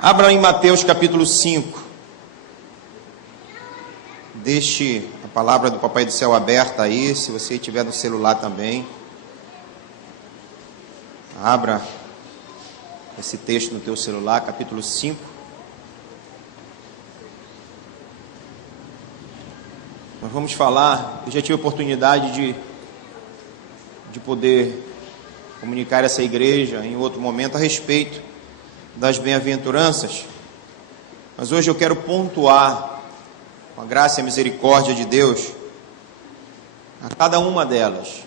Abra em Mateus capítulo 5. Deixe a palavra do Papai do Céu aberta aí, se você tiver no celular também. Abra esse texto no teu celular, capítulo 5. Nós vamos falar, eu já tive a oportunidade de poder comunicar essa igreja em outro momento a respeito das bem-aventuranças, mas hoje eu quero pontuar, com a graça e a misericórdia de Deus, a cada uma delas.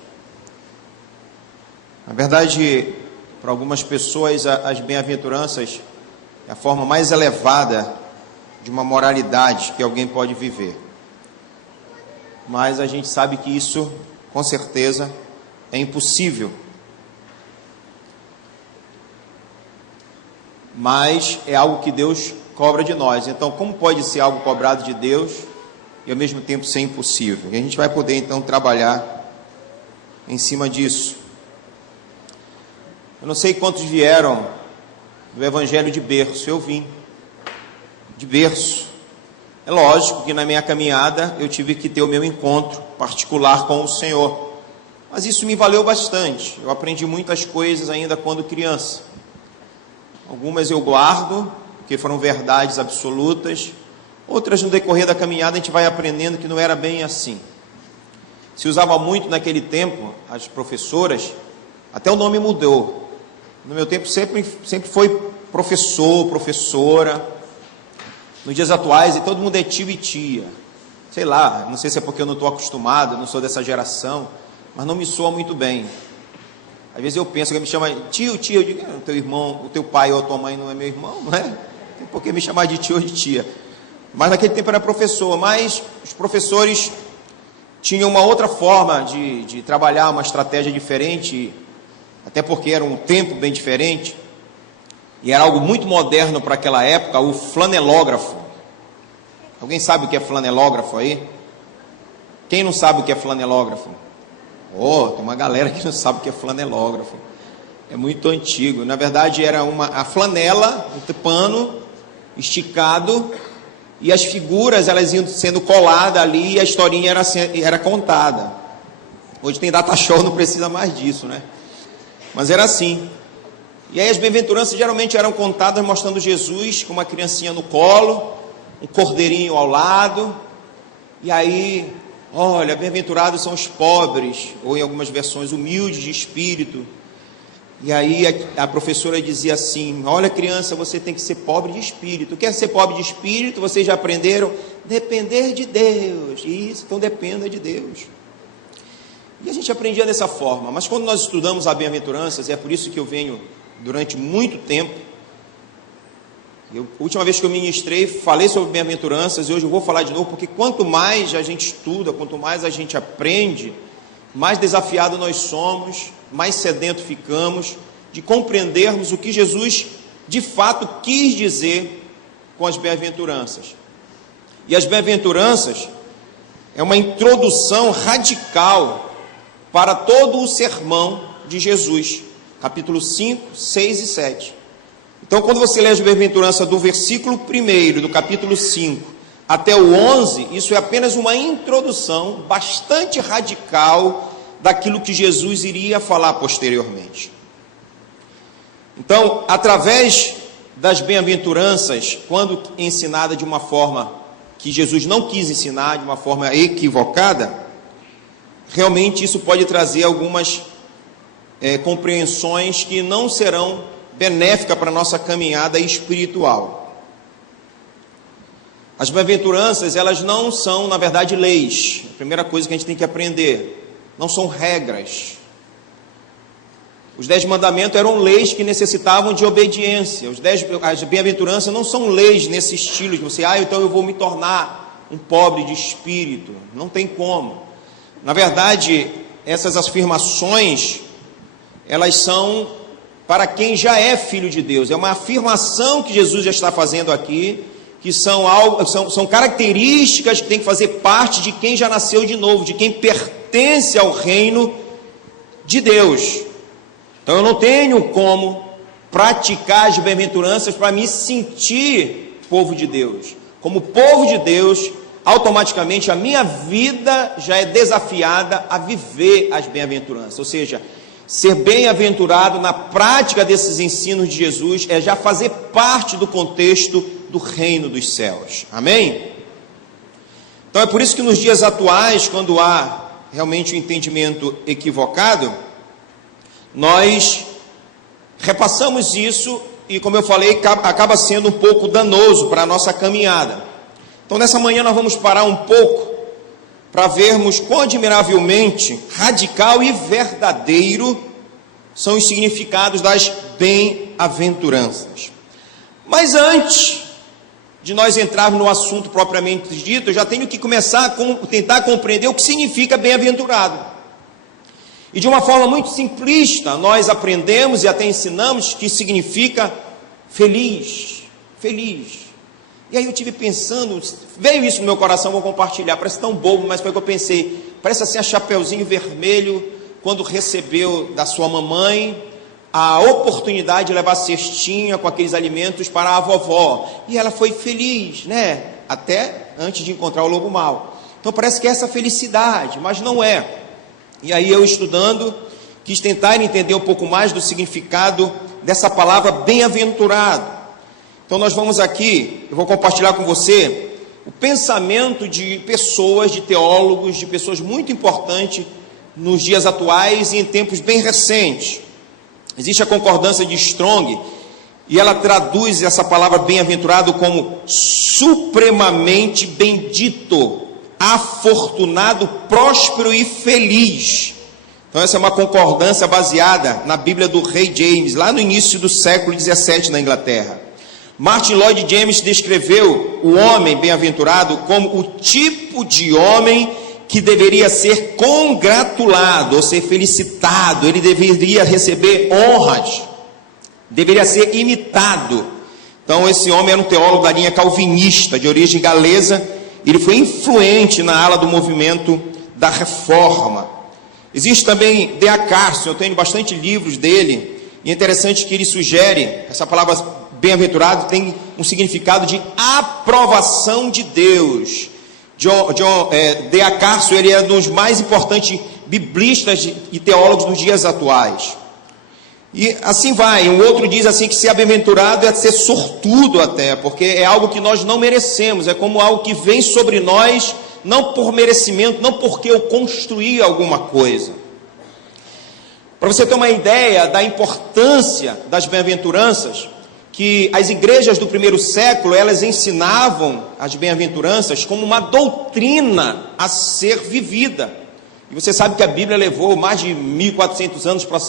Na verdade, para algumas pessoas, as bem-aventuranças é a forma mais elevada de uma moralidade que alguém pode viver, mas a gente sabe que isso, com certeza, é impossível. Mas é algo que Deus cobra de nós. Então, como pode ser algo cobrado de Deus e ao mesmo tempo ser impossível? E a gente vai poder então trabalhar em cima disso. Eu não sei quantos vieram do Evangelho de berço. Eu vim de berço. É lógico que na minha caminhada eu tive que ter o meu encontro particular com o Senhor, mas isso me valeu bastante. Eu aprendi muitas coisas ainda quando criança. Algumas eu guardo, porque foram verdades absolutas. Outras, no decorrer da caminhada, a gente vai aprendendo que não era bem assim. Se usava muito naquele tempo, as professoras, até o nome mudou. No meu tempo sempre foi professor, professora. Nos dias atuais, e todo mundo é tio e tia. Sei lá, não sei se é porque eu não estou acostumado, não sou dessa geração, mas não me soa muito bem. Às vezes eu penso que me chama tio, eu digo, o teu irmão, o teu pai ou a tua mãe não é meu irmão, não é? Tem por que me chamar de tio ou de tia. Mas naquele tempo era professor, mas os professores tinham uma outra forma de trabalhar, uma estratégia diferente, até porque era um tempo bem diferente, e era algo muito moderno para aquela época, o flanelógrafo. Alguém sabe o que é flanelógrafo aí? Quem não sabe o que é flanelógrafo? Tem uma galera que não sabe o que é flanelógrafo. É muito antigo. Na verdade, era a flanela, um pano esticado, e as figuras elas iam sendo coladas ali, e a historinha era contada. Hoje tem data show, não precisa mais disso, né? Mas era assim. E aí as bem-aventuranças geralmente eram contadas mostrando Jesus com uma criancinha no colo, um cordeirinho ao lado, e aí... Olha, bem-aventurados são os pobres, ou em algumas versões, humildes de espírito. E aí a professora dizia assim, olha criança, você tem que ser pobre de espírito. Quer ser pobre de espírito? Vocês já aprenderam? Depender de Deus. Isso, então dependa de Deus. E a gente aprendia dessa forma, mas quando nós estudamos a bem-aventuranças, é por isso que eu venho durante muito tempo, a última vez que eu ministrei, falei sobre bem-aventuranças, e hoje eu vou falar de novo, porque quanto mais a gente estuda, quanto mais a gente aprende, mais desafiado nós somos, mais sedento ficamos de compreendermos o que Jesus de fato quis dizer com as bem-aventuranças. E as bem-aventuranças é uma introdução radical para todo o sermão de Jesus, capítulo 5, 6 e 7. Então, quando você lê as bem-aventuranças do versículo 1 do capítulo 5 até o 11, isso é apenas uma introdução bastante radical daquilo que Jesus iria falar posteriormente. Então, através das bem-aventuranças, quando ensinada de uma forma que Jesus não quis ensinar, de uma forma equivocada, realmente isso pode trazer algumas compreensões que não serão benéfica para a nossa caminhada espiritual. As bem-aventuranças, elas não são, na verdade, leis. A primeira coisa que a gente tem que aprender, não são regras. Os 10 mandamentos eram leis que necessitavam de obediência. As bem-aventuranças não são leis nesse estilo de você, então eu vou me tornar um pobre de espírito. Não tem como. Na verdade, essas afirmações, elas são para quem já é filho de Deus. É uma afirmação que Jesus já está fazendo aqui, que são características que tem que fazer parte de quem já nasceu de novo, de quem pertence pertence ao reino de Deus. Então eu não tenho como praticar as bem-aventuranças para me sentir povo de Deus. Como povo de Deus, automaticamente a minha vida já é desafiada a viver as bem-aventuranças. Ou seja, ser bem-aventurado na prática desses ensinos de Jesus é já fazer parte do contexto do reino dos céus. Amém? Então é por isso que nos dias atuais, quando há realmente um entendimento equivocado, nós repassamos isso e, como eu falei, acaba sendo um pouco danoso para a nossa caminhada. Então nessa manhã nós vamos parar um pouco para vermos quão admiravelmente radical e verdadeiro são os significados das bem-aventuranças. Mas antes de nós entrarmos no assunto propriamente dito, eu já tenho que começar a tentar compreender o que significa bem-aventurado. E de uma forma muito simplista, nós aprendemos e até ensinamos que significa feliz, feliz. E aí eu estive pensando, veio isso no meu coração, vou compartilhar, parece tão bobo, mas foi o que eu pensei. Parece assim a Chapeuzinho Vermelho, quando recebeu da sua mamãe a oportunidade de levar a cestinha com aqueles alimentos para a vovó. E ela foi feliz, né? Até antes de encontrar o lobo mau. Então parece que é essa felicidade, mas não é. E aí eu estudando, quis tentar entender um pouco mais do significado dessa palavra bem-aventurado. Então nós vamos aqui, eu vou compartilhar com você o pensamento de pessoas, de teólogos, de pessoas muito importantes nos dias atuais e em tempos bem recentes. Existe a concordância de Strong, e ela traduz essa palavra bem-aventurado como supremamente bendito, afortunado, próspero e feliz. Então essa é uma concordância baseada na Bíblia do Rei James, lá no início do século 17 na Inglaterra. Martin Lloyd James descreveu o homem bem-aventurado como o tipo de homem que deveria ser congratulado, ou ser felicitado, ele deveria receber honras, deveria ser imitado. Então esse homem era um teólogo da linha calvinista, de origem galesa. Ele foi influente na ala do movimento da Reforma. Existe também D.A. Carson, eu tenho bastante livros dele, e é interessante que ele sugere, essa palavra bem-aventurado tem um significado de aprovação de Deus. D.A. Carson, ele é um dos mais importantes biblistas e teólogos dos dias atuais. E assim vai, um outro diz assim que ser bem-aventurado é ser sortudo até, porque é algo que nós não merecemos, é como algo que vem sobre nós, não por merecimento, não porque eu construí alguma coisa. Para você ter uma ideia da importância das bem-aventuranças, que as igrejas do primeiro século, elas ensinavam as bem-aventuranças como uma doutrina a ser vivida. E você sabe que a Bíblia levou mais de 1400 anos para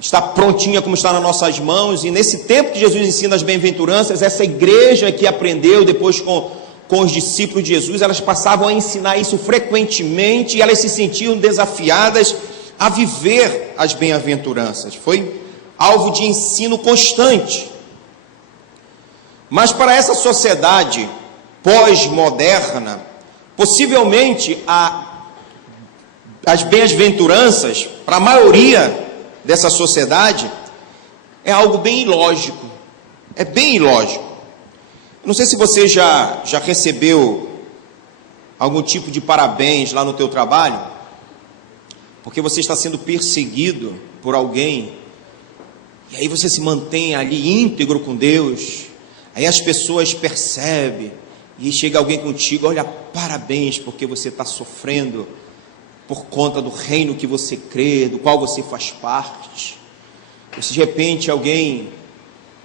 estar prontinha como está nas nossas mãos, e nesse tempo que Jesus ensina as bem-aventuranças, essa igreja que aprendeu depois com os discípulos de Jesus, elas passavam a ensinar isso frequentemente, e elas se sentiam desafiadas a viver as bem-aventuranças. Foi alvo de ensino constante. Mas para essa sociedade pós-moderna, possivelmente as bem-aventuranças, para a maioria dessa sociedade, é algo bem ilógico. É bem ilógico. Não sei se você já recebeu algum tipo de parabéns lá no teu trabalho, porque você está sendo perseguido por alguém, e aí você se mantém ali íntegro com Deus, aí as pessoas percebem, e chega alguém contigo, olha, parabéns, porque você está sofrendo por conta do reino que você crê, do qual você faz parte. E se de repente alguém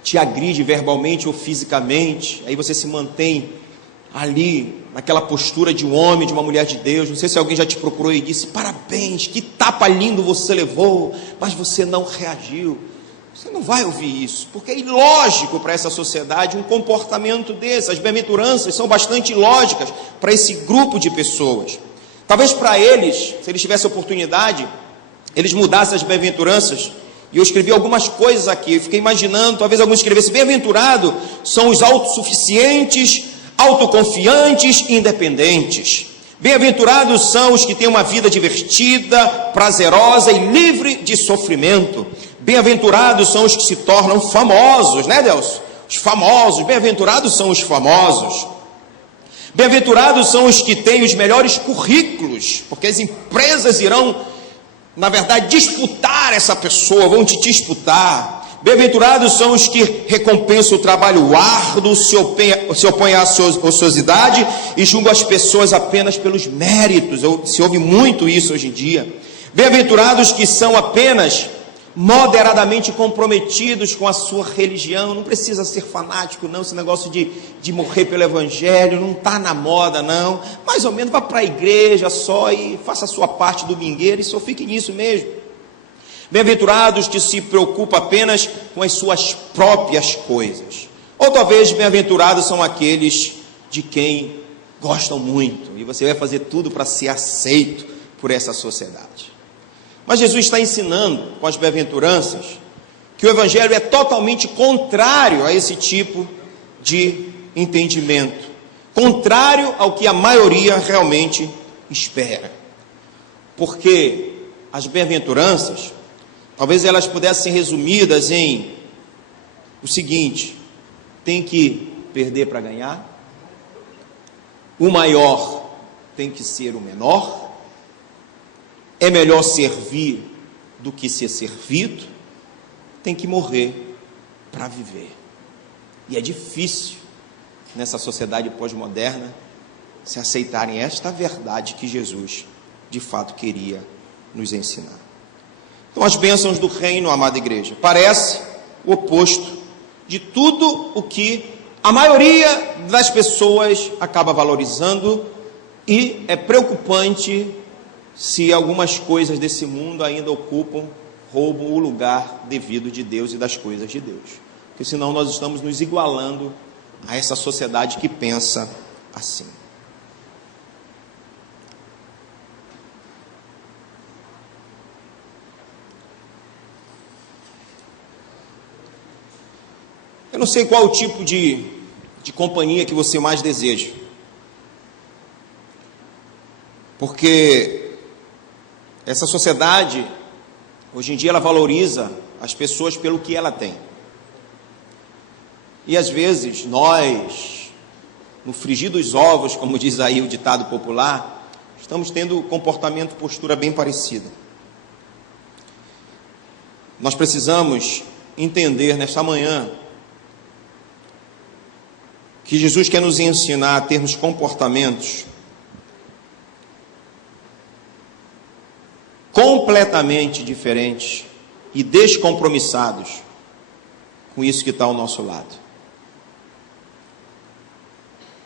te agride verbalmente ou fisicamente, aí você se mantém ali, naquela postura de um homem, de uma mulher de Deus. Não sei se alguém já te procurou e disse, parabéns, que tapa lindo você levou, mas você não reagiu. Você não vai ouvir isso, porque é ilógico para essa sociedade um comportamento desse. As bem-aventuranças são bastante ilógicas para esse grupo de pessoas. Talvez para eles, se eles tivessem oportunidade, eles mudassem as bem-aventuranças. E eu escrevi algumas coisas aqui, eu fiquei imaginando, talvez alguns escrevessem, bem-aventurado são os autossuficientes, autoconfiantes e independentes. Bem-aventurados são os que têm uma vida divertida, prazerosa e livre de sofrimento. Bem-aventurados são os que se tornam famosos, né, Deus? Os famosos, bem-aventurados são os famosos. Bem-aventurados são os que têm os melhores currículos, porque as empresas irão, na verdade, disputar essa pessoa, vão te disputar. Bem-aventurados são os que recompensam o trabalho árduo, se opõem à ociosidade e julgam as pessoas apenas pelos méritos. Se ouve muito isso hoje em dia. Bem-aventurados que são apenas moderadamente comprometidos com a sua religião. Não precisa ser fanático não, esse negócio de morrer pelo evangelho não está na moda não. Mais ou menos vá para a igreja só e faça a sua parte domingueira e só fique nisso mesmo. Bem-aventurados que se preocupam apenas com as suas próprias coisas. Ou talvez bem-aventurados são aqueles de quem gostam muito, e você vai fazer tudo para ser aceito por essa sociedade. Mas Jesus está ensinando com as bem-aventuranças que o evangelho é totalmente contrário a esse tipo de entendimento, contrário ao que a maioria realmente espera. Porque as bem-aventuranças, talvez elas pudessem ser resumidas em o seguinte: tem que perder para ganhar, o maior tem que ser o menor, é melhor servir do que ser servido, tem que morrer para viver. E é difícil nessa sociedade pós-moderna se aceitarem esta verdade que Jesus de fato queria nos ensinar. Então, as bênçãos do reino, amada igreja, parece o oposto de tudo o que a maioria das pessoas acaba valorizando, e é preocupante se algumas coisas desse mundo ainda roubam o lugar devido de Deus e das coisas de Deus. Porque senão nós estamos nos igualando a essa sociedade que pensa assim. Eu não sei qual o tipo de companhia que você mais deseja. Porque essa sociedade, hoje em dia, ela valoriza as pessoas pelo que ela tem. E às vezes nós, no frigir dos ovos, como diz aí o ditado popular, estamos tendo comportamento, postura bem parecida. Nós precisamos entender nesta manhã que Jesus quer nos ensinar a termos comportamentos completamente diferentes e descompromissados com isso que está ao nosso lado.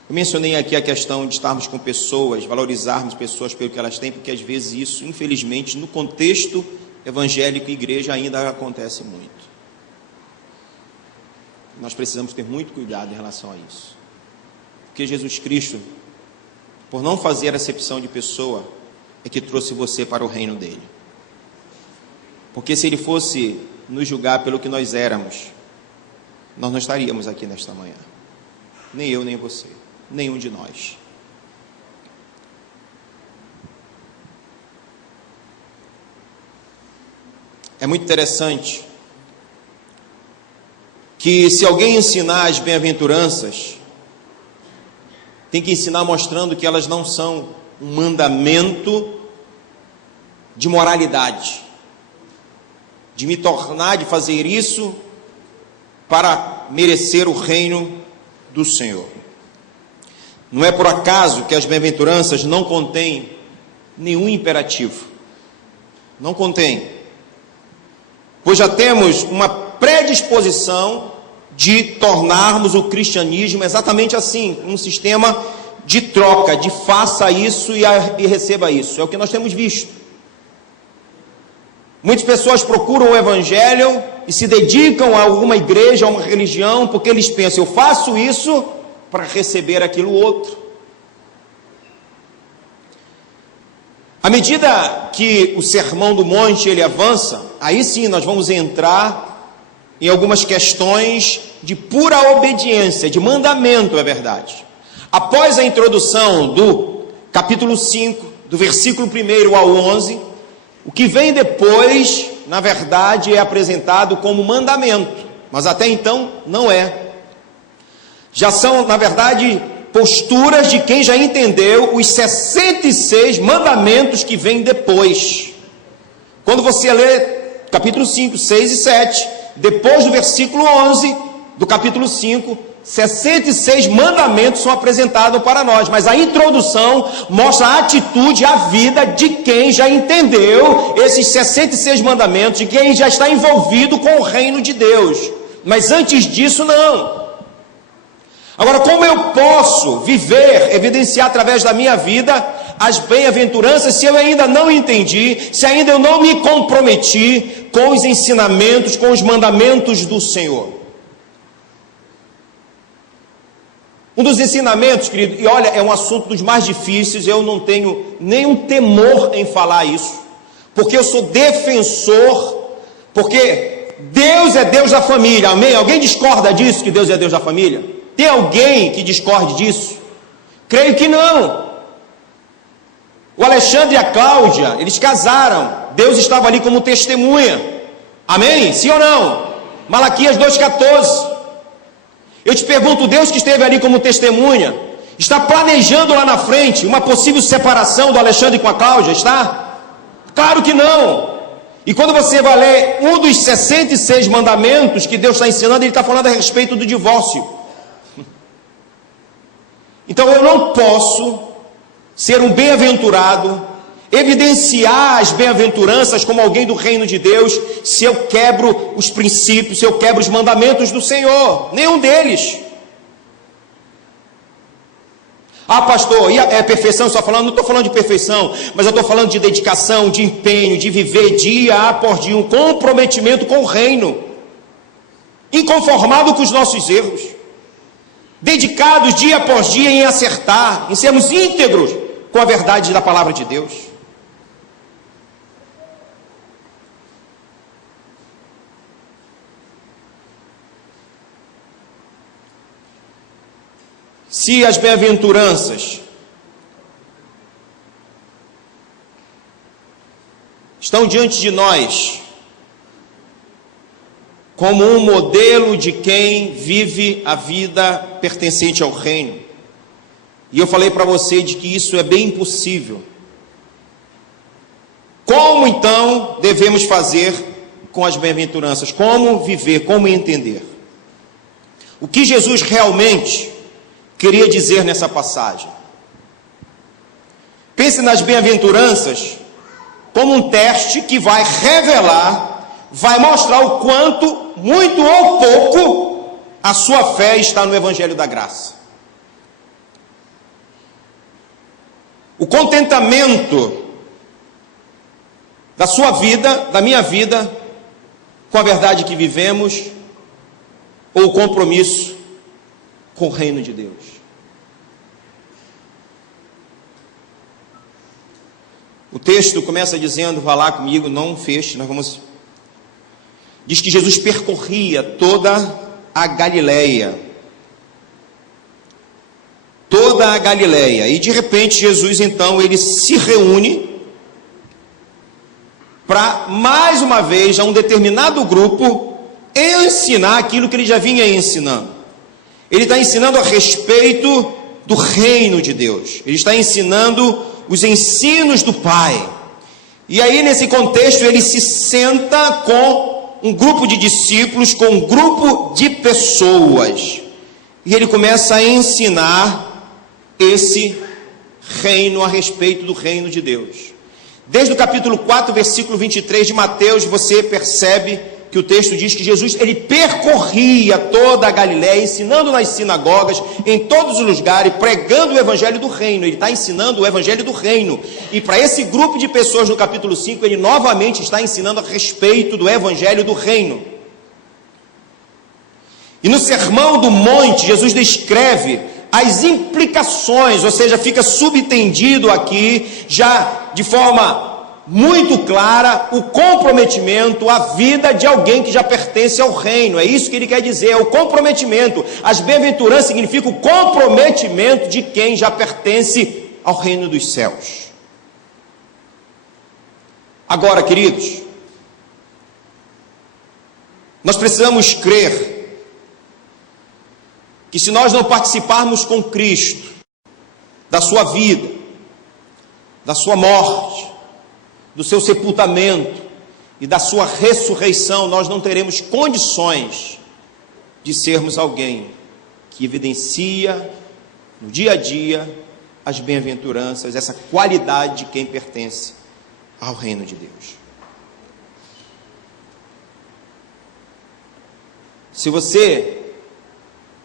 Eu mencionei aqui a questão de estarmos com pessoas, valorizarmos pessoas pelo que elas têm, porque às vezes isso, infelizmente, no contexto evangélico e igreja ainda acontece muito. Nós precisamos ter muito cuidado em relação a isso. Porque Jesus Cristo, por não fazer acepção de pessoa, é que trouxe você para o reino dele. Porque se ele fosse nos julgar pelo que nós éramos, nós não estaríamos aqui nesta manhã. Nem eu, nem você. Nenhum de nós. É muito interessante que se alguém ensinar as bem-aventuranças, tem que ensinar mostrando que elas não são um mandamento de moralidade, de me tornar, de fazer isso para merecer o reino do Senhor. Não é por acaso que as bem-aventuranças não contêm nenhum imperativo. Não contém. Pois já temos uma predisposição de tornarmos o cristianismo exatamente assim, um sistema de troca, de faça isso e receba isso. É o que nós temos visto. Muitas pessoas procuram o evangelho e se dedicam a alguma igreja, a uma religião, porque eles pensam, eu faço isso para receber aquilo outro. À medida que o Sermão do Monte ele avança, aí sim nós vamos entrar em algumas questões de pura obediência, de mandamento, é verdade. Após a introdução do capítulo 5, do versículo 1 ao 11, o que vem depois, na verdade, é apresentado como mandamento, mas até então não é. Já são, na verdade, posturas de quem já entendeu os 66 mandamentos que vêm depois. Quando você lê capítulo 5, 6 e 7, depois do versículo 11 do capítulo 5, 66 mandamentos são apresentados para nós, mas a introdução mostra a atitude, a vida de quem já entendeu esses 66 mandamentos, de quem já está envolvido com o reino de Deus. Mas antes disso, não. Agora, como eu posso viver, evidenciar através da minha vida as bem-aventuranças se eu ainda não entendi, se ainda eu não me comprometi com os ensinamentos, com os mandamentos do Senhor? Um dos ensinamentos, querido, e olha, é um assunto dos mais difíceis, eu não tenho nenhum temor em falar isso, porque eu sou defensor, porque Deus é Deus da família, amém? Alguém discorda disso, que Deus é Deus da família? Tem alguém que discorde disso? Creio que não. O Alexandre e a Cláudia, eles casaram, Deus estava ali como testemunha, amém? Sim ou não? Malaquias 2,14. Eu te pergunto, Deus que esteve ali como testemunha, está planejando lá na frente uma possível separação do Alexandre com a Cláudia, está? Claro que não. E quando você vai ler um dos 66 mandamentos que Deus está ensinando, ele está falando a respeito do divórcio. Então eu não posso ser um bem-aventurado, evidenciar as bem-aventuranças como alguém do reino de Deus, se eu quebro os princípios, se eu quebro os mandamentos do Senhor. Nenhum deles. Ah, pastor, e é perfeição? Só falando, não estou falando de perfeição, mas eu estou falando de dedicação, de empenho, de viver dia após dia, um comprometimento com o reino, inconformado com os nossos erros, dedicados dia após dia em acertar, em sermos íntegros com a verdade da palavra de Deus. Se as bem-aventuranças estão diante de nós como um modelo de quem vive a vida pertencente ao reino, e eu falei para você de que isso é bem impossível, como então devemos fazer com as bem-aventuranças? Como viver, como entender? O que Jesus realmente queria dizer nessa passagem? Pense nas bem-aventuranças como um teste que vai revelar, vai mostrar o quanto, muito ou pouco, a sua fé está no Evangelho da Graça. O contentamento da sua vida, da minha vida, com a verdade que vivemos, ou o compromisso com o reino de Deus. O texto começa dizendo, vá lá comigo, não feche, nós vamos... Diz que Jesus percorria toda a Galileia. Toda a Galileia. E de repente Jesus então, ele se reúne para, mais uma vez, a um determinado grupo, ensinar aquilo que ele já vinha ensinando. Ele está ensinando a respeito do reino de Deus. Ele está ensinando os ensinos do Pai. E aí, nesse contexto, ele se senta com um grupo de discípulos, com um grupo de pessoas. E ele começa a ensinar esse reino, a respeito do reino de Deus. Desde o capítulo 4, versículo 23 de Mateus, você percebe que o texto diz que Jesus, ele percorria toda a Galileia, ensinando nas sinagogas, em todos os lugares, pregando o evangelho do reino. Ele está ensinando o evangelho do reino. E para esse grupo de pessoas no capítulo 5, ele novamente está ensinando a respeito do evangelho do reino. E no Sermão do Monte, Jesus descreve as implicações, ou seja, fica subentendido aqui, já de forma muito clara, o comprometimento, a vida de alguém que já pertence ao reino. É isso que ele quer dizer, é o comprometimento. As bem-aventuranças significam o comprometimento de quem já pertence ao reino dos céus. Agora, queridos, nós precisamos crer que se nós não participarmos com Cristo da sua vida, da sua morte, do seu sepultamento e da sua ressurreição, nós não teremos condições de sermos alguém que evidencia no dia a dia as bem-aventuranças, essa qualidade de quem pertence ao reino de Deus. Se você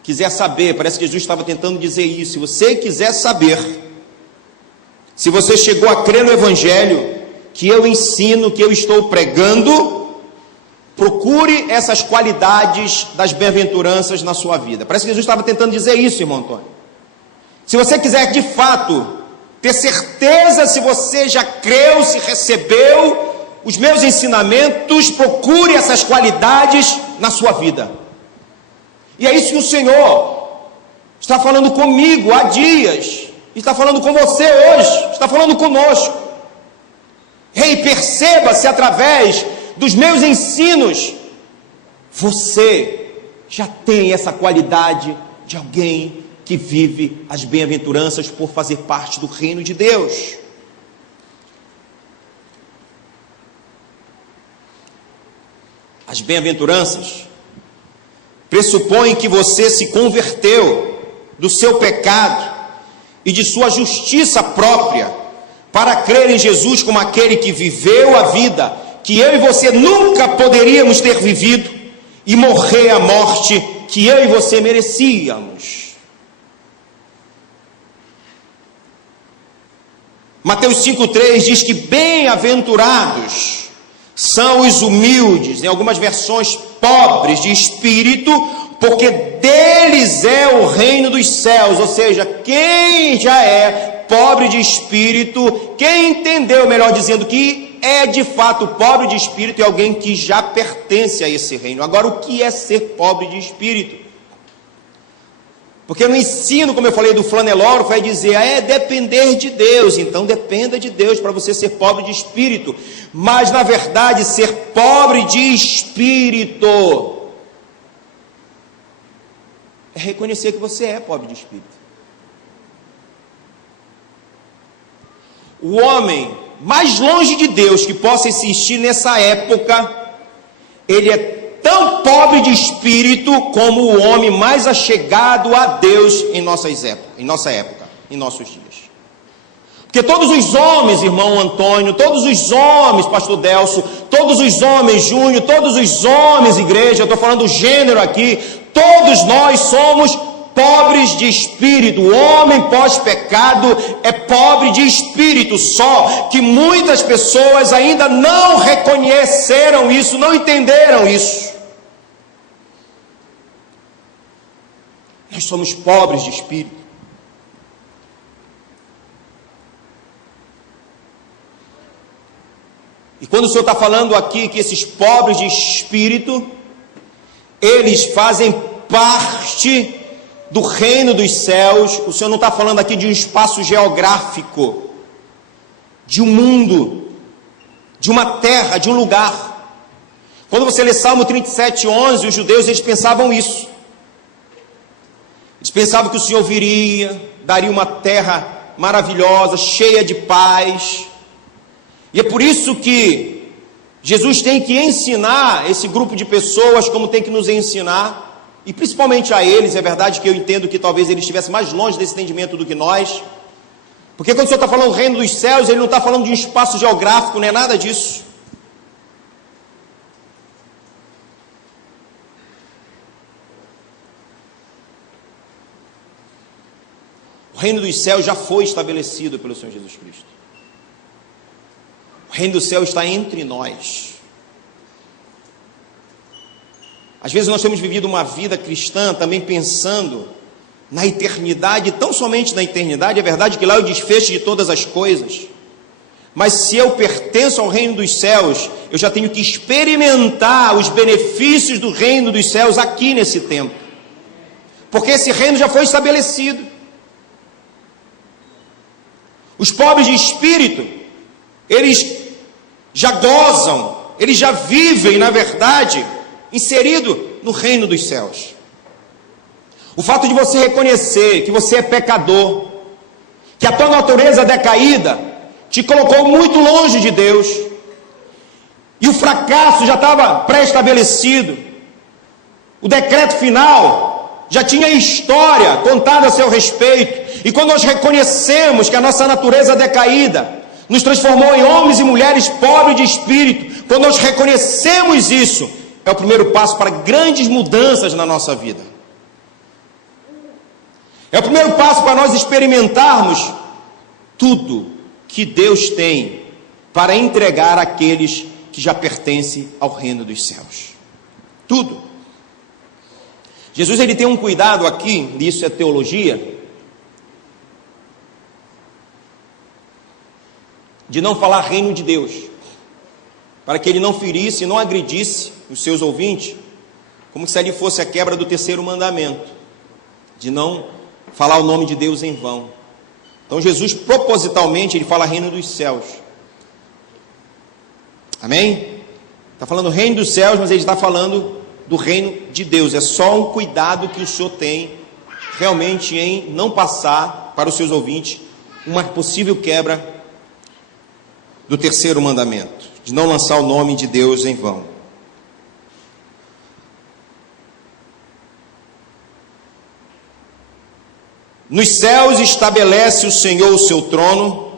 quiser saber, parece que Jesus estava tentando dizer isso, se você quiser saber se você chegou a crer no Evangelho que eu ensino, que eu estou pregando, procure essas qualidades das bem-aventuranças na sua vida. Parece que Jesus estava tentando dizer isso, irmão Antônio. Se você quiser de fato ter certeza se você já creu, se recebeu os meus ensinamentos, procure essas qualidades na sua vida. E é isso que o Senhor está falando comigo há dias, está falando com você hoje, está falando conosco. Ei, perceba se através dos meus ensinos, você já tem essa qualidade de alguém que vive as bem-aventuranças por fazer parte do reino de Deus. As bem-aventuranças pressupõem que você se converteu do seu pecado e de sua justiça própria para crer em Jesus como aquele que viveu a vida que eu e você nunca poderíamos ter vivido e morrer a morte que eu e você merecíamos. Mateus 5,3 diz que bem-aventurados são os humildes, em algumas versões pobres de espírito, porque deles é o reino dos céus. Ou seja, quem já é pobre de espírito, quem entendeu, melhor dizendo, que é de fato pobre de espírito, é alguém que já pertence a esse reino. Agora, o que é ser pobre de espírito? Porque no ensino, como eu falei, do flanelógrafo, vai dizer, é depender de Deus. Então dependa de Deus para você ser pobre de espírito. Mas na verdade, ser pobre de espírito é reconhecer que você é pobre de espírito. O homem mais longe de Deus que possa existir nessa época, ele é tão pobre de espírito como o homem mais achegado a Deus em nossa época, em nossos dias. Porque todos os homens, irmão Antônio, todos os homens, pastor Delso, todos os homens, Júnior, todos os homens, igreja, eu estou falando do gênero aqui, todos nós somos pobres de espírito. O homem pós-pecado é pobre de espírito, só que muitas pessoas ainda não reconheceram isso, não entenderam isso. Nós somos pobres de espírito. E quando o Senhor está falando aqui que esses pobres de espírito, eles fazem parte do reino dos céus, o Senhor não está falando aqui de um espaço geográfico, de um mundo, de uma terra, de um lugar. Quando você lê Salmo 37:11, os judeus, eles pensavam isso. Eles pensavam que o Senhor viria, daria uma terra maravilhosa, cheia de paz. E é por isso que Jesus tem que ensinar esse grupo de pessoas como tem que nos ensinar. E principalmente a eles, é verdade que eu entendo que talvez eles estivessem mais longe desse entendimento do que nós. Porque quando o Senhor está falando do reino dos céus, Ele não está falando de um espaço geográfico, não é nada disso. O reino dos céus já foi estabelecido pelo Senhor Jesus Cristo. O reino do céu está entre nós. Às vezes nós temos vivido uma vida cristã também pensando na eternidade, tão somente na eternidade. É verdade que lá é o desfecho de todas as coisas. Mas se eu pertenço ao reino dos céus, eu já tenho que experimentar os benefícios do reino dos céus aqui nesse tempo. Porque esse reino já foi estabelecido. Os pobres de espírito, eles já gozam, eles já vivem, na verdade, inserido no reino dos céus. O fato de você reconhecer que você é pecador, que a tua natureza decaída te colocou muito longe de Deus, e o fracasso já estava pré-estabelecido, o decreto final já tinha história contada a seu respeito, e quando nós reconhecemos que a nossa natureza decaída nos transformou em homens e mulheres pobres de espírito, quando nós reconhecemos isso, é o primeiro passo para grandes mudanças na nossa vida. É o primeiro passo para nós experimentarmos tudo que Deus tem para entregar àqueles que já pertencem ao reino dos céus. Tudo. Jesus ele tem um cuidado aqui, isso é teologia, de não falar reino de Deus, para que ele não ferisse, não agredisse os seus ouvintes, como se ali fosse a quebra do terceiro mandamento, de não falar o nome de Deus em vão. Então Jesus propositalmente ele fala reino dos céus. Amém? Está falando reino dos céus, mas ele está falando do reino de Deus. É só um cuidado que o Senhor tem realmente em não passar para os seus ouvintes uma possível quebra do terceiro mandamento, de não lançar o nome de Deus em vão. Nos céus estabelece o Senhor o seu trono,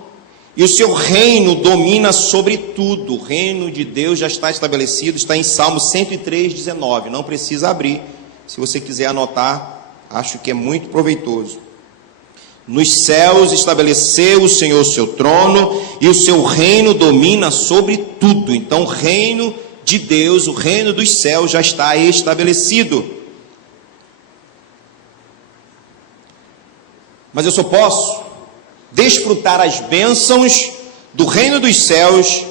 e o seu reino domina sobre tudo. O reino de Deus já está estabelecido, está em Salmo 103:19. Não precisa abrir, se você quiser anotar, acho que é muito proveitoso. Nos céus estabeleceu o Senhor o seu trono, e o seu reino domina sobre tudo. Então o reino de Deus, o reino dos céus já está estabelecido. Mas eu só posso desfrutar as bênçãos do reino dos céus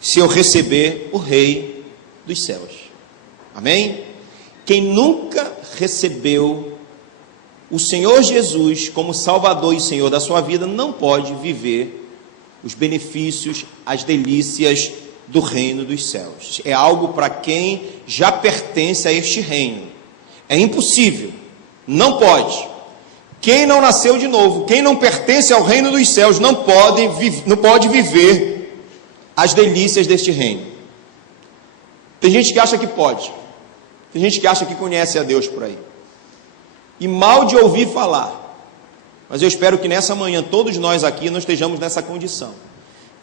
se eu receber o Rei dos céus. Amém? Quem nunca recebeu o Senhor Jesus como Salvador e Senhor da sua vida não pode viver os benefícios, as delícias do reino dos céus. É algo para quem já pertence a este reino. É impossível, não pode. Quem não nasceu de novo, quem não pertence ao reino dos céus, não pode viver as delícias deste reino. Tem gente que acha que pode, tem gente que acha que conhece a Deus por aí, e mal de ouvir falar. Mas eu espero que nessa manhã, todos nós aqui, não estejamos nessa condição,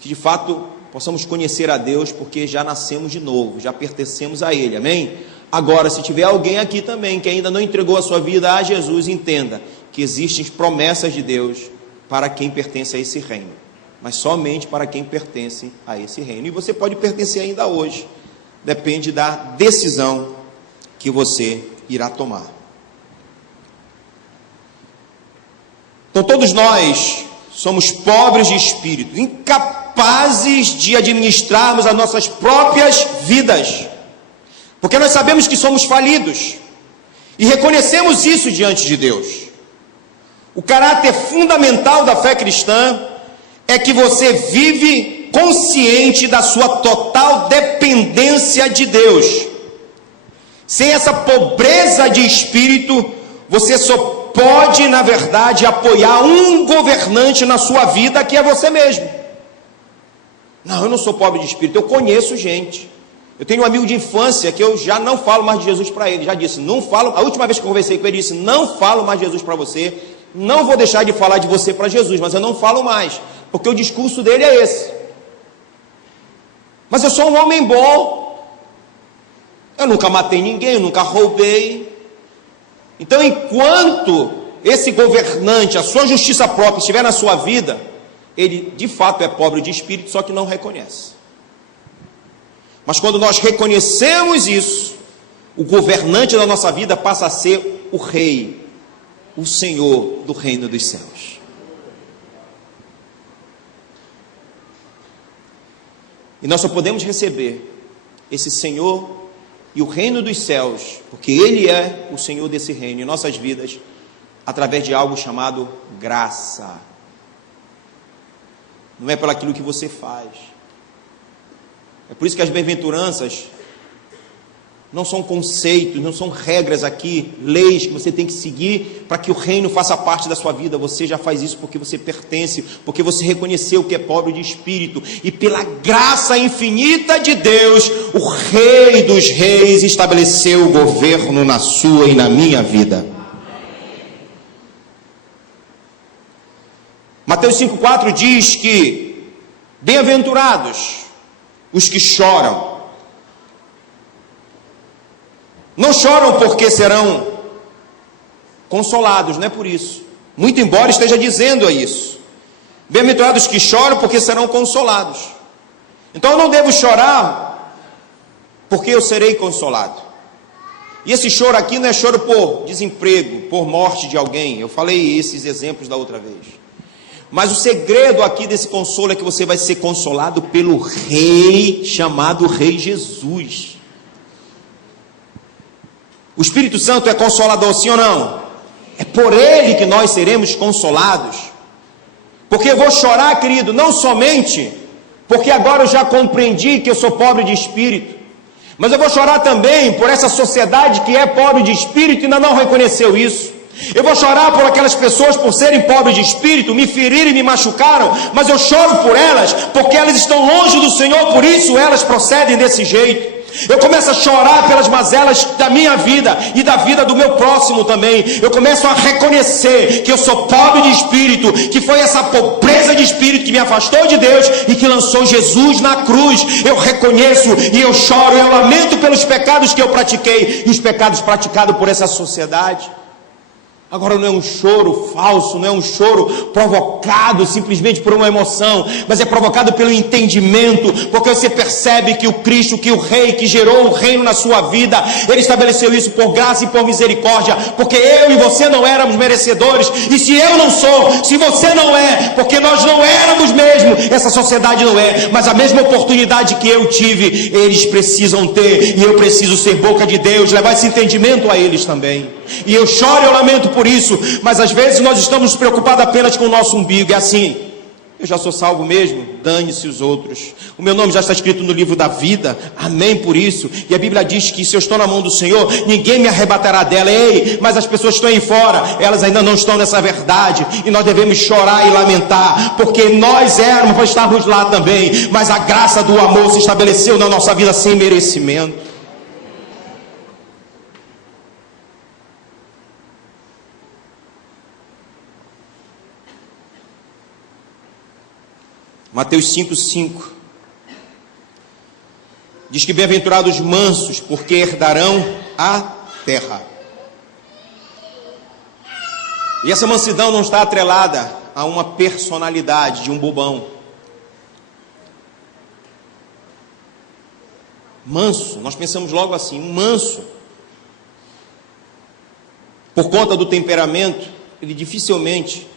que de fato possamos conhecer a Deus, porque já nascemos de novo, já pertencemos a Ele, amém? Agora, se tiver alguém aqui também que ainda não entregou a sua vida a Jesus, entenda que existem promessas de Deus para quem pertence a esse reino, mas somente para quem pertence a esse reino. E você pode pertencer ainda hoje, depende da decisão que você irá tomar. Então todos nós somos pobres de espírito, incapazes de administrarmos as nossas próprias vidas, porque nós sabemos que somos falidos e reconhecemos isso diante de Deus. O caráter fundamental da fé cristã é que você vive consciente da sua total dependência de Deus. Sem essa pobreza de espírito, você só pode, na verdade, apoiar um governante na sua vida, que é você mesmo. Não, eu não sou pobre de espírito, eu conheço gente. Eu tenho um amigo de infância que eu já não falo mais de Jesus para ele. Já disse, não falo. A última vez que eu conversei com ele, disse, não falo mais de Jesus para você. Não vou deixar de falar de você para Jesus, mas eu não falo mais, porque o discurso dele é esse. Mas eu sou um homem bom, eu nunca matei ninguém, eu nunca roubei. Então, enquanto esse governante, a sua justiça própria estiver na sua vida, ele de fato é pobre de espírito, só que não reconhece. Mas quando nós reconhecemos isso, o governante da nossa vida passa a ser o rei, o Senhor do reino dos céus. E nós só podemos receber esse Senhor e o reino dos céus, porque Ele é o Senhor desse reino em nossas vidas, através de algo chamado graça. não é pelo aquilo que você faz. É por isso que as bem-aventuranças não são conceitos, não são regras aqui, leis que você tem que seguir para que o reino faça parte da sua vida. Você já faz isso porque você pertence, porque você reconheceu que é pobre de espírito, e pela graça infinita de Deus, o Rei dos Reis estabeleceu o governo na sua e na minha vida. Mateus 5,4 diz que bem-aventurados os que choram. Não choram porque serão consolados, não é por isso. Muito embora esteja dizendo isso. Bem-aventurados que choram porque serão consolados. Então eu não devo chorar porque eu serei consolado. E esse choro aqui não é choro por desemprego, por morte de alguém. Eu falei esses exemplos da outra vez. Mas o segredo aqui desse consolo é que você vai ser consolado pelo Rei, chamado Rei Jesus. O Espírito Santo é consolador, sim ou não? É por Ele que nós seremos consolados. Porque eu vou chorar, querido, não somente porque agora eu já compreendi que eu sou pobre de espírito, mas eu vou chorar também por essa sociedade que é pobre de espírito e ainda não reconheceu isso. Eu vou chorar por aquelas pessoas por serem pobres de espírito, me feriram e me machucaram, mas eu choro por elas porque elas estão longe do Senhor, por isso elas procedem desse jeito. Eu começo a chorar pelas mazelas da minha vida e da vida do meu próximo também. Eu começo a reconhecer que eu sou pobre de espírito, que foi essa pobreza de espírito que me afastou de Deus e que lançou Jesus na cruz. Eu reconheço e eu choro, eu lamento pelos pecados que eu pratiquei e os pecados praticados por essa sociedade. Agora não é um choro falso, não é um choro provocado simplesmente por uma emoção, mas é provocado pelo entendimento, porque você percebe que o Cristo, que o Rei, que gerou o reino na sua vida, Ele estabeleceu isso por graça e por misericórdia, porque eu e você não éramos merecedores, e se eu não sou, se você não é, porque nós não éramos mesmo, essa sociedade não é, mas a mesma oportunidade que eu tive, eles precisam ter, e eu preciso ser boca de Deus, levar esse entendimento a eles também. E eu choro e eu lamento por isso, mas às vezes nós estamos preocupados apenas com o nosso umbigo. É assim: eu já sou salvo mesmo, dane-se os outros, o meu nome já está escrito no livro da vida, amém por isso. E a Bíblia diz que se eu estou na mão do Senhor, ninguém me arrebatará dela. Ei, mas as pessoas estão aí fora, elas ainda não estão nessa verdade, e nós devemos chorar e lamentar, porque nós éramos para estarmos lá também, mas a graça do amor se estabeleceu na nossa vida sem merecimento. Mateus 5,5 diz que bem-aventurados os mansos, porque herdarão a terra. E essa mansidão não está atrelada a uma personalidade de um bobão. Manso, nós pensamos logo assim, um manso, por conta do temperamento, ele dificilmente,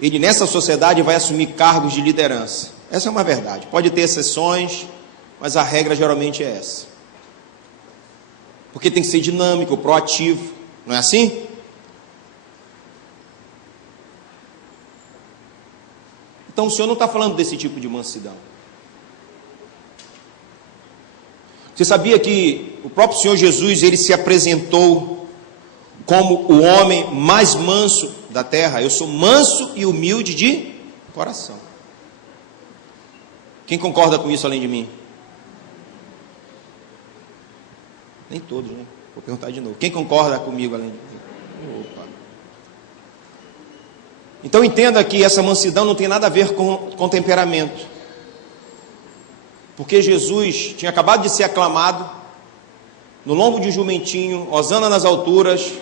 ele nessa sociedade vai assumir cargos de liderança. Essa é uma verdade. Pode ter exceções, mas a regra geralmente é essa. Porque tem que ser dinâmico, proativo. Não é assim? Então o Senhor não está falando desse tipo de mansidão. Você sabia que o próprio Senhor Jesus, ele se apresentou como o homem mais manso da terra? Eu sou manso e humilde de coração. Quem concorda com isso além de mim? Nem todos, né? Vou perguntar de novo. Quem concorda comigo além de mim? Opa. Então entenda que essa mansidão não tem nada a ver com temperamento. Porque Jesus tinha acabado de ser aclamado no lombo de um jumentinho, hosana nas alturas,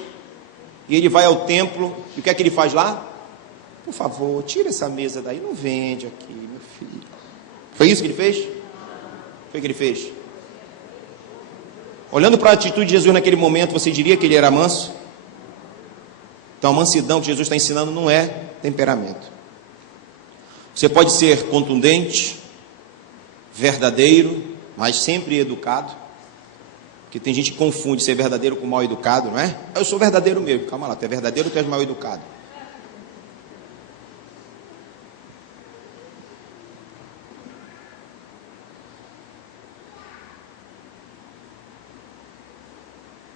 e ele vai ao templo, e o que é que ele faz lá? Por favor, tira essa mesa daí, não vende aqui, meu filho. Foi isso que ele fez? Foi o que ele fez? Olhando para a atitude de Jesus naquele momento, você diria que ele era manso? Então a mansidão que Jesus está ensinando não é temperamento. Você pode ser contundente, verdadeiro, mas sempre educado. Porque tem gente que confunde ser verdadeiro com mal educado, não é? Eu sou verdadeiro mesmo. Calma lá, tu é verdadeiro ou tu és mal educado?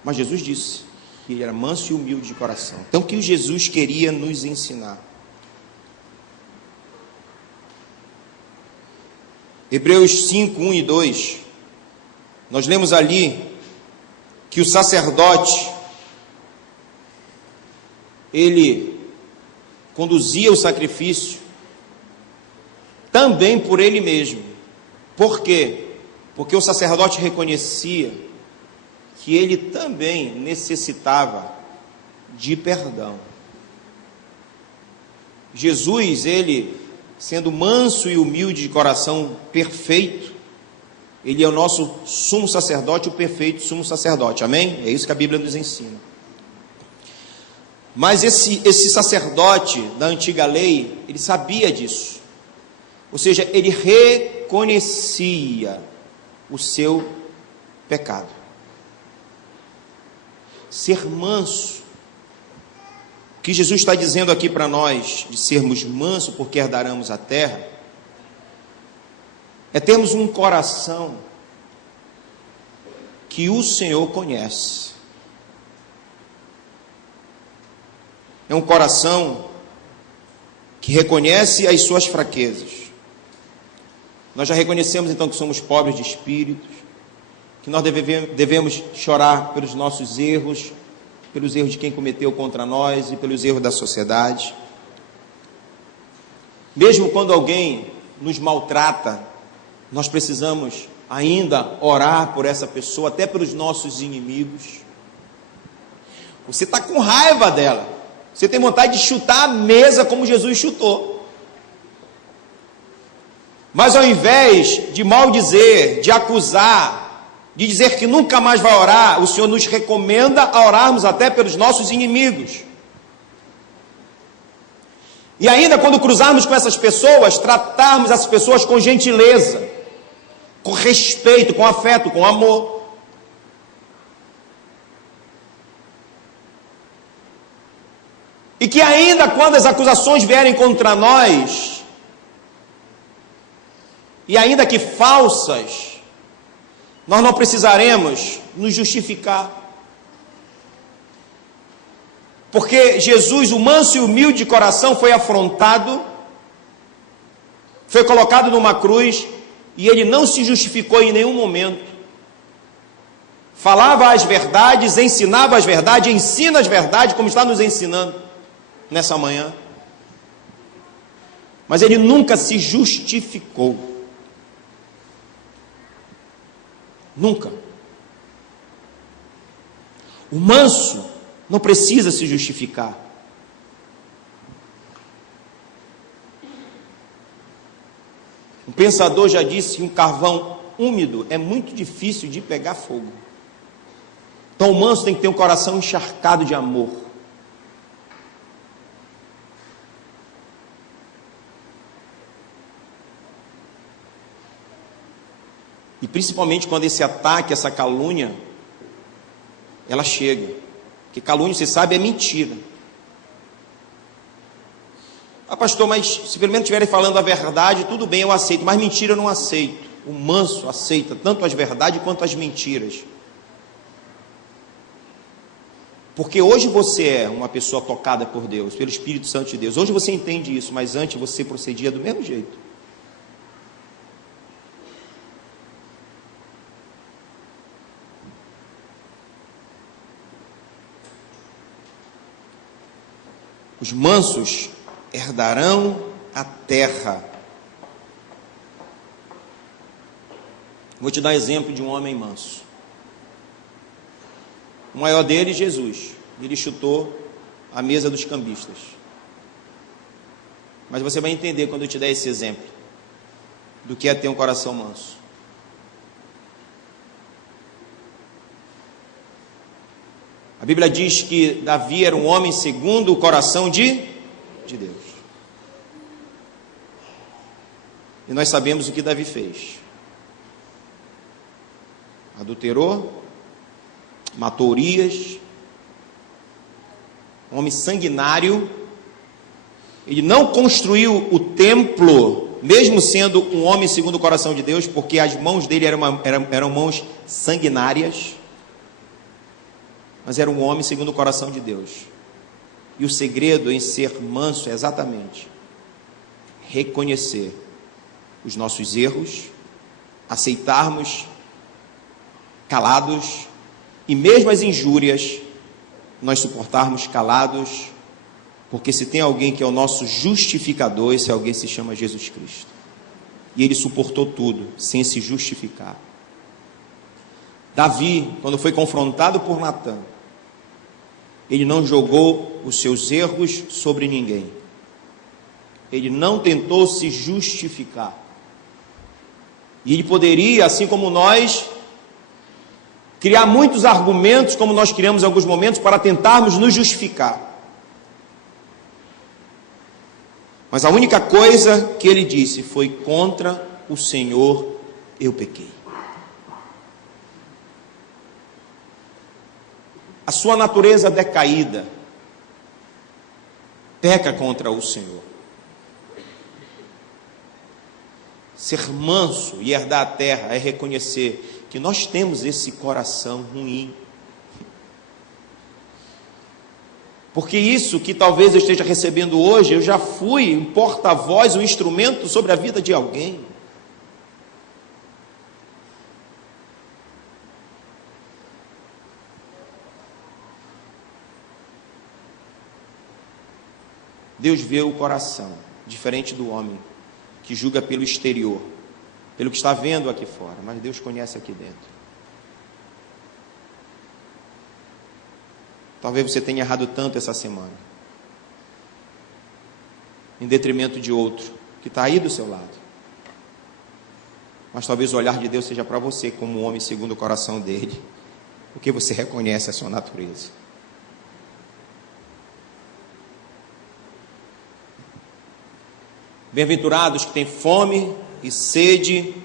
Mas Jesus disse que ele era manso e humilde de coração. Então, o que Jesus queria nos ensinar? Hebreus 5, 1 e 2, nós lemos ali que o sacerdote, ele conduzia o sacrifício também por ele mesmo. Por quê? Porque o sacerdote reconhecia que ele também necessitava de perdão. Jesus, ele, sendo manso e humilde de coração perfeito, ele é o nosso sumo sacerdote, o perfeito sumo sacerdote, amém? É isso que a Bíblia nos ensina. Mas esse sacerdote da antiga lei, ele sabia disso, ou seja, ele reconhecia o seu pecado. Ser manso, o que Jesus está dizendo aqui para nós, de sermos mansos porque herdaremos a terra, é termos um coração que o Senhor conhece. É um coração que reconhece as suas fraquezas. Nós já reconhecemos então que somos pobres de espírito, que nós devemos chorar pelos nossos erros, pelos erros de quem cometeu contra nós e pelos erros da sociedade. Mesmo quando alguém nos maltrata, nós precisamos ainda orar por essa pessoa, até pelos nossos inimigos. Você está com raiva dela, você tem vontade de chutar a mesa como Jesus chutou. Mas ao invés de maldizer, de acusar, de dizer que nunca mais vai orar, o Senhor nos recomenda a orarmos até pelos nossos inimigos. E ainda quando cruzarmos com essas pessoas, tratarmos essas pessoas com gentileza, com respeito, com afeto, com amor. E que ainda quando as acusações vierem contra nós, e ainda que falsas, nós não precisaremos nos justificar. Porque Jesus, o manso e humilde de coração, foi afrontado, foi colocado numa cruz, e ele não se justificou em nenhum momento. Falava as verdades, ensinava as verdades, ensina as verdades, como está nos ensinando nessa manhã. Mas ele nunca se justificou. Nunca. O manso não precisa se justificar. Um pensador já disse que um carvão úmido é muito difícil de pegar fogo. Então o manso tem que ter um coração encharcado de amor. E principalmente quando esse ataque, essa calúnia, ela chega. Porque calúnia, você sabe, é mentira. Ah, pastor, mas se pelo menos estiverem falando a verdade, tudo bem, eu aceito. Mas mentira eu não aceito. O manso aceita tanto as verdades quanto as mentiras. Porque hoje você é uma pessoa tocada por Deus, pelo Espírito Santo de Deus. Hoje você entende isso, mas antes você procedia do mesmo jeito. Os mansos herdarão a terra. Vou te dar exemplo de um homem manso. O maior deles, Jesus. Ele chutou a mesa dos cambistas. Mas você vai entender quando eu te der esse exemplo do que é ter um coração manso. A Bíblia diz que Davi era um homem segundo o coração de Deus. E nós sabemos o que Davi fez. Adulterou, matou Urias, um homem sanguinário. Ele não construiu o templo, mesmo sendo um homem segundo o coração de Deus, porque as mãos dele eram mãos sanguinárias. mas era um homem segundo o coração de Deus. E o segredo em ser manso é exatamente reconhecer os nossos erros, aceitarmos calados, e mesmo as injúrias, nós suportarmos calados, porque se tem alguém que é o nosso justificador, esse alguém se chama Jesus Cristo. E ele suportou tudo, sem se justificar. Davi, quando foi confrontado por Natã, ele não jogou os seus erros sobre ninguém. Ele não tentou se justificar. E ele poderia, assim como nós, criar muitos argumentos, como nós criamos em alguns momentos, para tentarmos nos justificar. Mas a única coisa que ele disse foi: contra o Senhor eu pequei. A sua natureza decaída peca contra o Senhor. Ser manso e herdar a terra é reconhecer que nós temos esse coração ruim. Porque isso que talvez eu esteja recebendo hoje, eu já fui um porta-voz, um instrumento sobre a vida de alguém. Deus vê o coração, diferente do homem, que julga pelo exterior, pelo que está vendo aqui fora, mas Deus conhece aqui dentro. Talvez você tenha errado tanto essa semana, em detrimento de outro, que está aí do seu lado. Mas talvez o olhar de Deus seja para você, como um homem segundo o coração dele, porque você reconhece a sua natureza. Bem-aventurados que têm fome e sede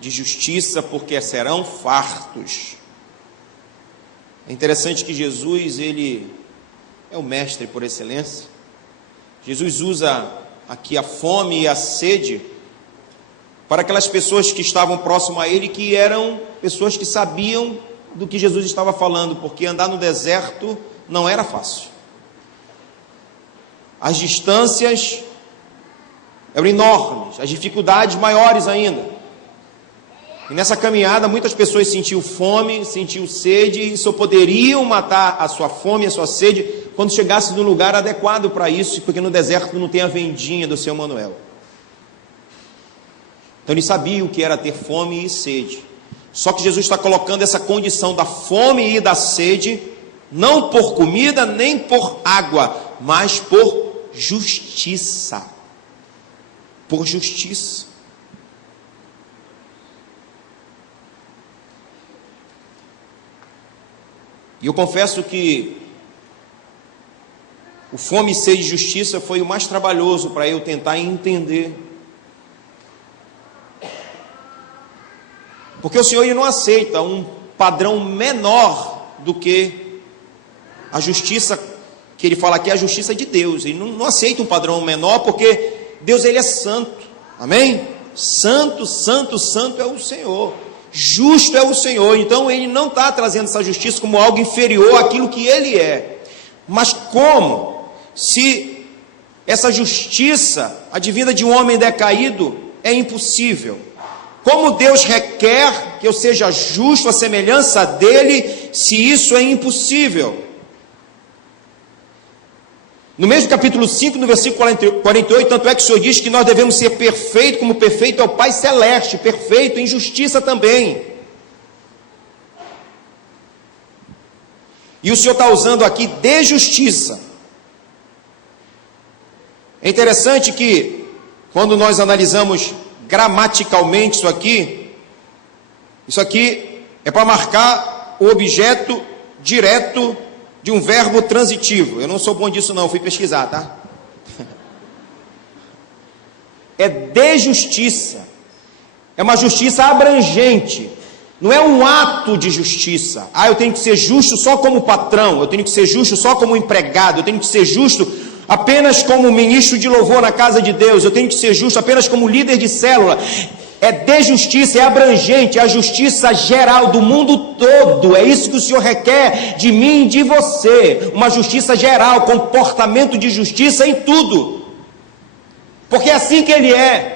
de justiça, porque serão fartos. É interessante que Jesus, ele é o mestre por excelência. Jesus usa aqui a fome e a sede para aquelas pessoas que estavam próximas a ele, que eram pessoas que sabiam do que Jesus estava falando, porque andar no deserto não era fácil. As distâncias eram enormes, as dificuldades maiores ainda. E nessa caminhada muitas pessoas sentiam fome, sentiam sede, e só poderiam matar a sua fome e a sua sede quando chegasse no lugar adequado para isso, porque no deserto não tem a vendinha do seu Manuel. Então ele sabia o que era ter fome e sede. Só que Jesus está colocando essa condição da fome e da sede, não por comida nem por água, mas por justiça. Por justiça. E eu confesso que o fome e sede de justiça foi o mais trabalhoso para eu tentar entender. Porque o Senhor ele não aceita um padrão menor do que a justiça, que ele fala aqui, é a justiça de Deus. Ele não aceita um padrão menor, porque Deus ele é santo, amém? Santo, santo, santo é o Senhor, justo é o Senhor. Então ele não está trazendo essa justiça como algo inferior àquilo que ele é. Mas como se essa justiça advinda de um homem decaído é impossível? Como Deus requer que eu seja justo à semelhança dele, se isso é impossível? No mesmo capítulo 5, no versículo 48, tanto é que o Senhor diz que nós devemos ser perfeitos, como perfeito é o Pai Celeste, perfeito em justiça também. E o Senhor está usando aqui de justiça. É interessante que, quando nós analisamos gramaticalmente isso aqui é para marcar o objeto direto de um verbo transitivo. Eu não sou bom disso não, fui pesquisar, tá? É de justiça. É uma justiça abrangente. Não é um ato de justiça. Eu tenho que ser justo só como patrão, eu tenho que ser justo só como empregado, eu tenho que ser justo apenas como ministro de louvor na casa de Deus, eu tenho que ser justo apenas como líder de célula. é de justiça, é abrangente, é a justiça geral do mundo todo. É isso que o Senhor requer de mim e de você, uma justiça geral, comportamento de justiça em tudo, porque é assim que Ele é.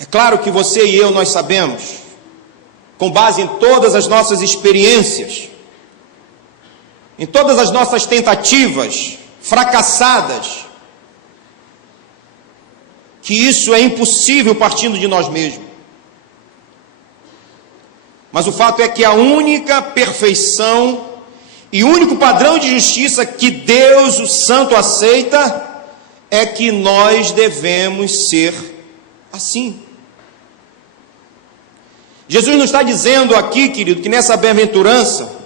É claro que você e eu, nós sabemos, com base em todas as nossas experiências, em todas as nossas tentativas fracassadas, que isso é impossível partindo de nós mesmos. Mas o fato é que a única perfeição e único padrão de justiça que Deus, o Santo, aceita é que nós devemos ser assim. Jesus não está dizendo aqui, querido, que nessa bem-aventurança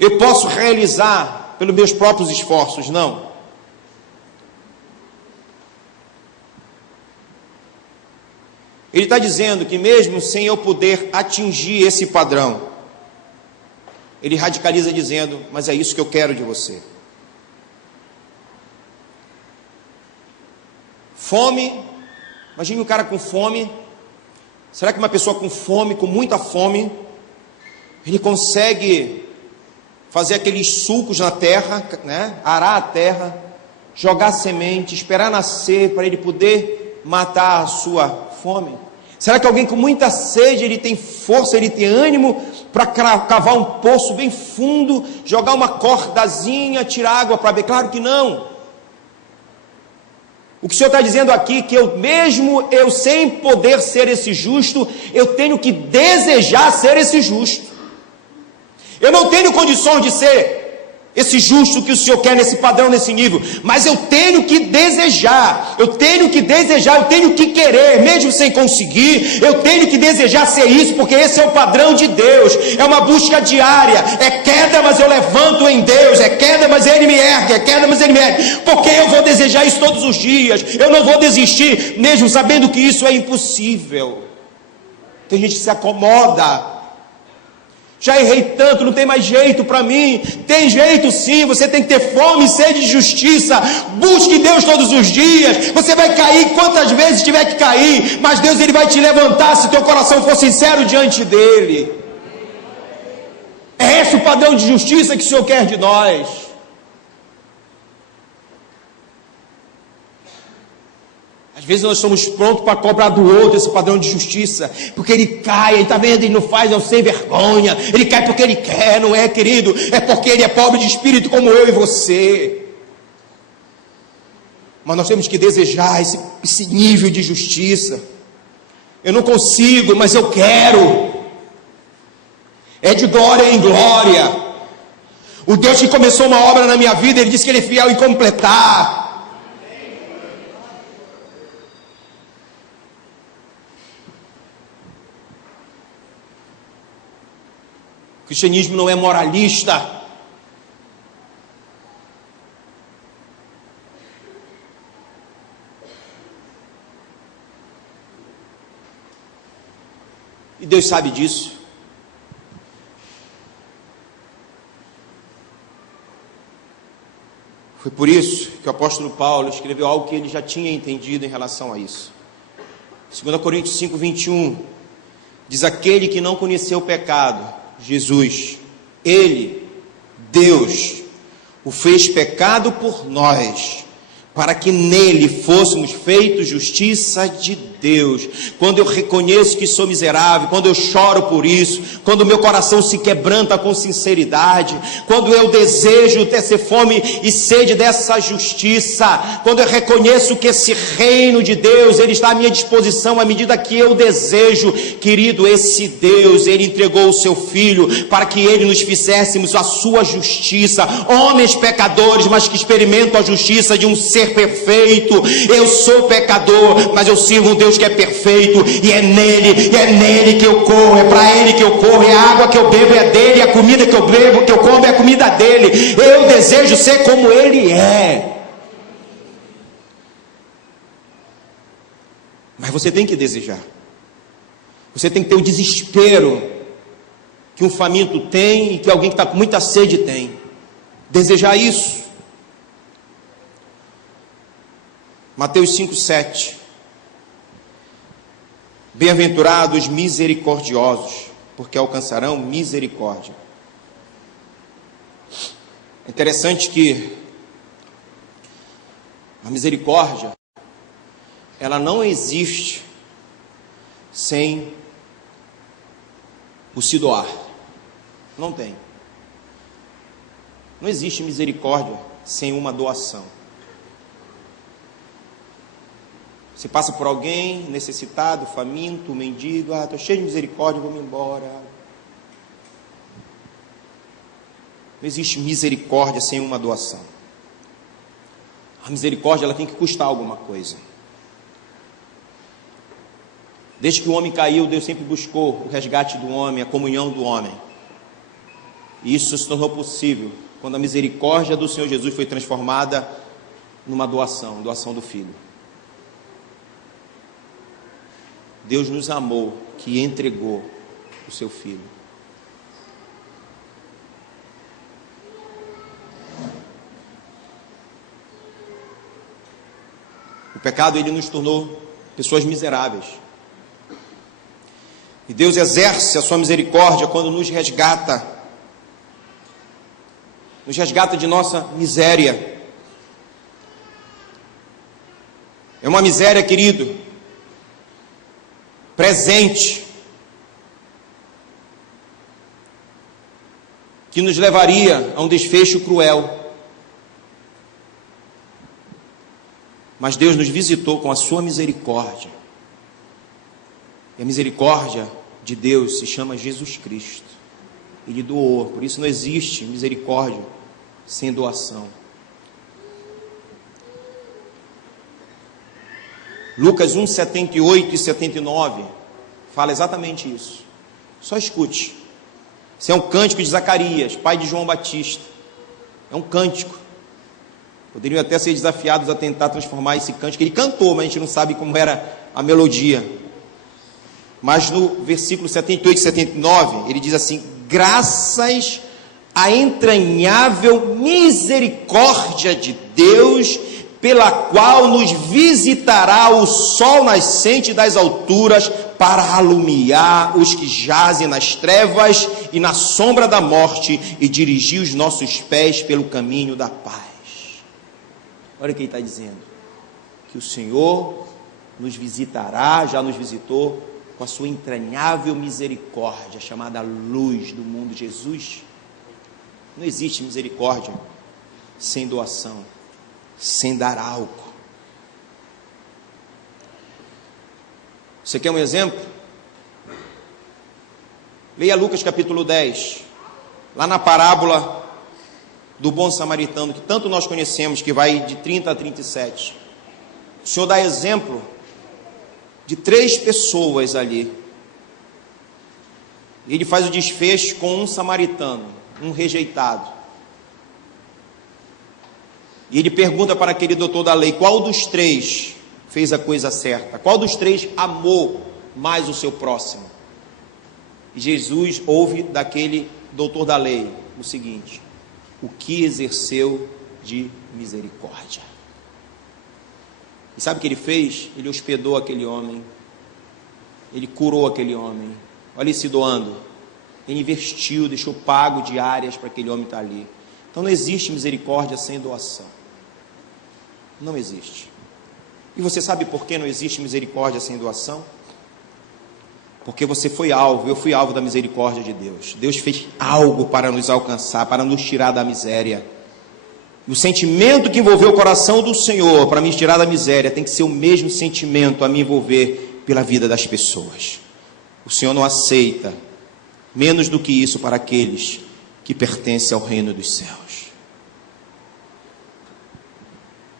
eu posso realizar pelos meus próprios esforços, não. Ele está dizendo que mesmo sem eu poder atingir esse padrão, ele radicaliza dizendo, mas é isso que eu quero de você. Fome, imagine um cara com fome. Será que uma pessoa com fome, com muita fome, ele consegue fazer aqueles sulcos na terra, né? Arar a terra, jogar semente, esperar nascer para ele poder matar a sua fome? Será que alguém com muita sede, ele tem força, ele tem ânimo para cavar um poço bem fundo, jogar uma cordazinha, tirar água para beber? Claro que não. O que o Senhor está dizendo aqui, que eu sem poder ser esse justo, eu tenho que desejar ser esse justo. Eu não tenho condições de ser esse justo que o Senhor quer nesse padrão, nesse nível, mas eu tenho que desejar, eu tenho que querer, mesmo sem conseguir, eu tenho que desejar ser isso, porque esse é o padrão de Deus, é uma busca diária, é queda, mas eu levanto em Deus, é queda, mas Ele me ergue, é queda, mas Ele me ergue, porque eu vou desejar isso todos os dias, eu não vou desistir, mesmo sabendo que isso é impossível. Tem gente que se acomoda. Já errei tanto, não tem mais jeito para mim. Tem jeito sim, você tem que ter fome e sede de justiça. Busque Deus todos os dias. Você vai cair quantas vezes tiver que cair, mas Deus, Ele vai te levantar se teu coração for sincero diante dEle. É esse o padrão de justiça que o Senhor quer de nós. Às vezes nós estamos prontos para cobrar do outro esse padrão de justiça, porque ele cai, está vendo, ele não faz, é um sem vergonha, ele cai porque ele quer, não é, querido? É porque ele é pobre de espírito como eu e você. Mas nós temos que desejar esse nível de justiça. Eu não consigo, mas eu quero. É de glória em glória. O Deus que começou uma obra na minha vida, Ele disse que Ele é fiel em completar. O cristianismo não é moralista. E Deus sabe disso. Foi por isso que o apóstolo Paulo escreveu algo que ele já tinha entendido em relação a isso. 2 Coríntios 5, 21, diz: aquele que não conheceu o pecado, Jesus, Ele, Deus, o fez pecado por nós, para que nele fôssemos feitos justiça de Deus. Quando eu reconheço que sou miserável, quando eu choro por isso, quando o meu coração se quebranta com sinceridade, quando eu desejo ter fome e sede dessa justiça, quando eu reconheço que esse reino de Deus, Ele está à minha disposição à medida que eu desejo, querido, esse Deus, Ele entregou o seu Filho para que Ele nos fizéssemos a sua justiça, homens pecadores, mas que experimentam a justiça de um ser perfeito. Eu sou pecador, mas eu sirvo um Deus que é perfeito, e é nele que eu corro, é para Ele que eu corro, é a água que eu bebo é dele, a comida que eu bebo, que eu como é a comida dele. Eu desejo ser como Ele é. Mas você tem que desejar. Você tem que ter o desespero que um faminto tem e que alguém que está com muita sede tem. desejar isso. Mateus 5:7. Bem-aventurados misericordiosos, porque alcançarão misericórdia. É interessante que a misericórdia, ela não existe sem o se doar. Não tem. Não existe misericórdia sem uma doação. Você passa por alguém necessitado, faminto, mendigo, estou cheio de misericórdia, vou me embora. Não existe misericórdia sem uma doação. A misericórdia, ela tem que custar alguma coisa. Desde que o homem caiu, Deus sempre buscou o resgate do homem, a comunhão do homem. E isso se tornou possível quando a misericórdia do Senhor Jesus foi transformada numa doação, doação do Filho. Deus nos amou, que entregou o seu Filho. O pecado, ele nos tornou pessoas miseráveis. E Deus exerce a sua misericórdia quando nos resgata de nossa miséria. É uma miséria, querido, presente, que nos levaria a um desfecho cruel. Mas Deus nos visitou com a sua misericórdia. E a misericórdia de Deus se chama Jesus Cristo. Ele doou, por isso não existe misericórdia sem doação. Lucas 1, 78 e 79 fala exatamente isso. Só escute. Isso é um cântico de Zacarias, pai de João Batista. É um cântico. Poderiam até ser desafiados a tentar transformar esse cântico. Ele cantou, mas a gente não sabe como era a melodia. Mas no versículo 78 e 79, ele diz assim: graças à entranhável misericórdia de Deus, pela qual nos visitará o sol nascente das alturas, para alumiar os que jazem nas trevas e na sombra da morte, e dirigir os nossos pés pelo caminho da paz. Olha o que ele está dizendo, que o Senhor nos visitará, já nos visitou, com a sua entranhável misericórdia, chamada luz do mundo. Jesus, não existe misericórdia sem doação, sem dar algo. Você quer um exemplo? Leia Lucas capítulo 10, lá na parábola do bom samaritano, que tanto nós conhecemos, que vai de 30 a 37. O Senhor dá exemplo de 3 pessoas ali. Ele faz o desfecho com um samaritano, um rejeitado. E ele pergunta para aquele doutor da lei: qual dos 3 fez a coisa certa? Qual dos 3 amou mais o seu próximo? E Jesus ouve daquele doutor da lei o seguinte: o que exerceu de misericórdia. E sabe o que ele fez? Ele hospedou aquele homem, ele curou aquele homem. Olha ele se doando, ele investiu, deixou pago diárias para aquele homem estar ali. Então não existe misericórdia sem doação, não existe. E você sabe por que não existe misericórdia sem doação? Porque você foi alvo, eu fui alvo da misericórdia de Deus. Deus fez algo para nos alcançar, para nos tirar da miséria. E o sentimento que envolveu o coração do Senhor para me tirar da miséria tem que ser o mesmo sentimento a me envolver pela vida das pessoas. O Senhor não aceita menos do que isso para aqueles que pertencem ao reino dos céus.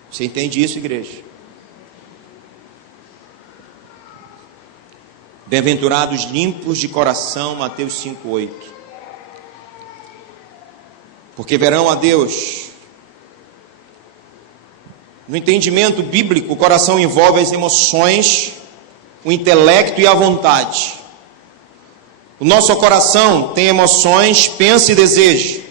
Você entende isso, igreja? Bem-aventurados limpos de coração, Mateus 5:8. Porque verão a Deus. No entendimento bíblico, o coração envolve as emoções, o intelecto e a vontade. O nosso coração tem emoções, pensa e deseja.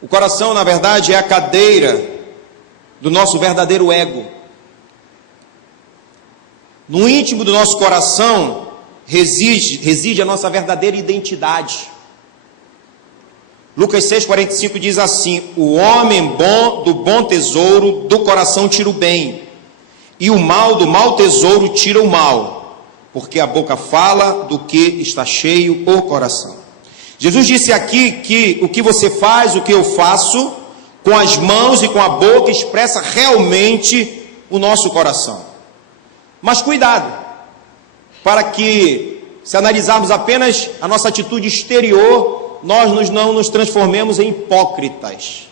O coração, na verdade, é a cadeira do nosso verdadeiro ego. No íntimo do nosso coração reside a nossa verdadeira identidade. Lucas 6,45 diz assim: o homem bom do bom tesouro do coração tira o bem, e o mal do mau tesouro tira o mal, porque a boca fala do que está cheio o coração. Jesus disse aqui que o que você faz, o que eu faço, com as mãos e com a boca, expressa realmente o nosso coração. Mas cuidado, para que, se analisarmos apenas a nossa atitude exterior, nós não nos transformemos em hipócritas.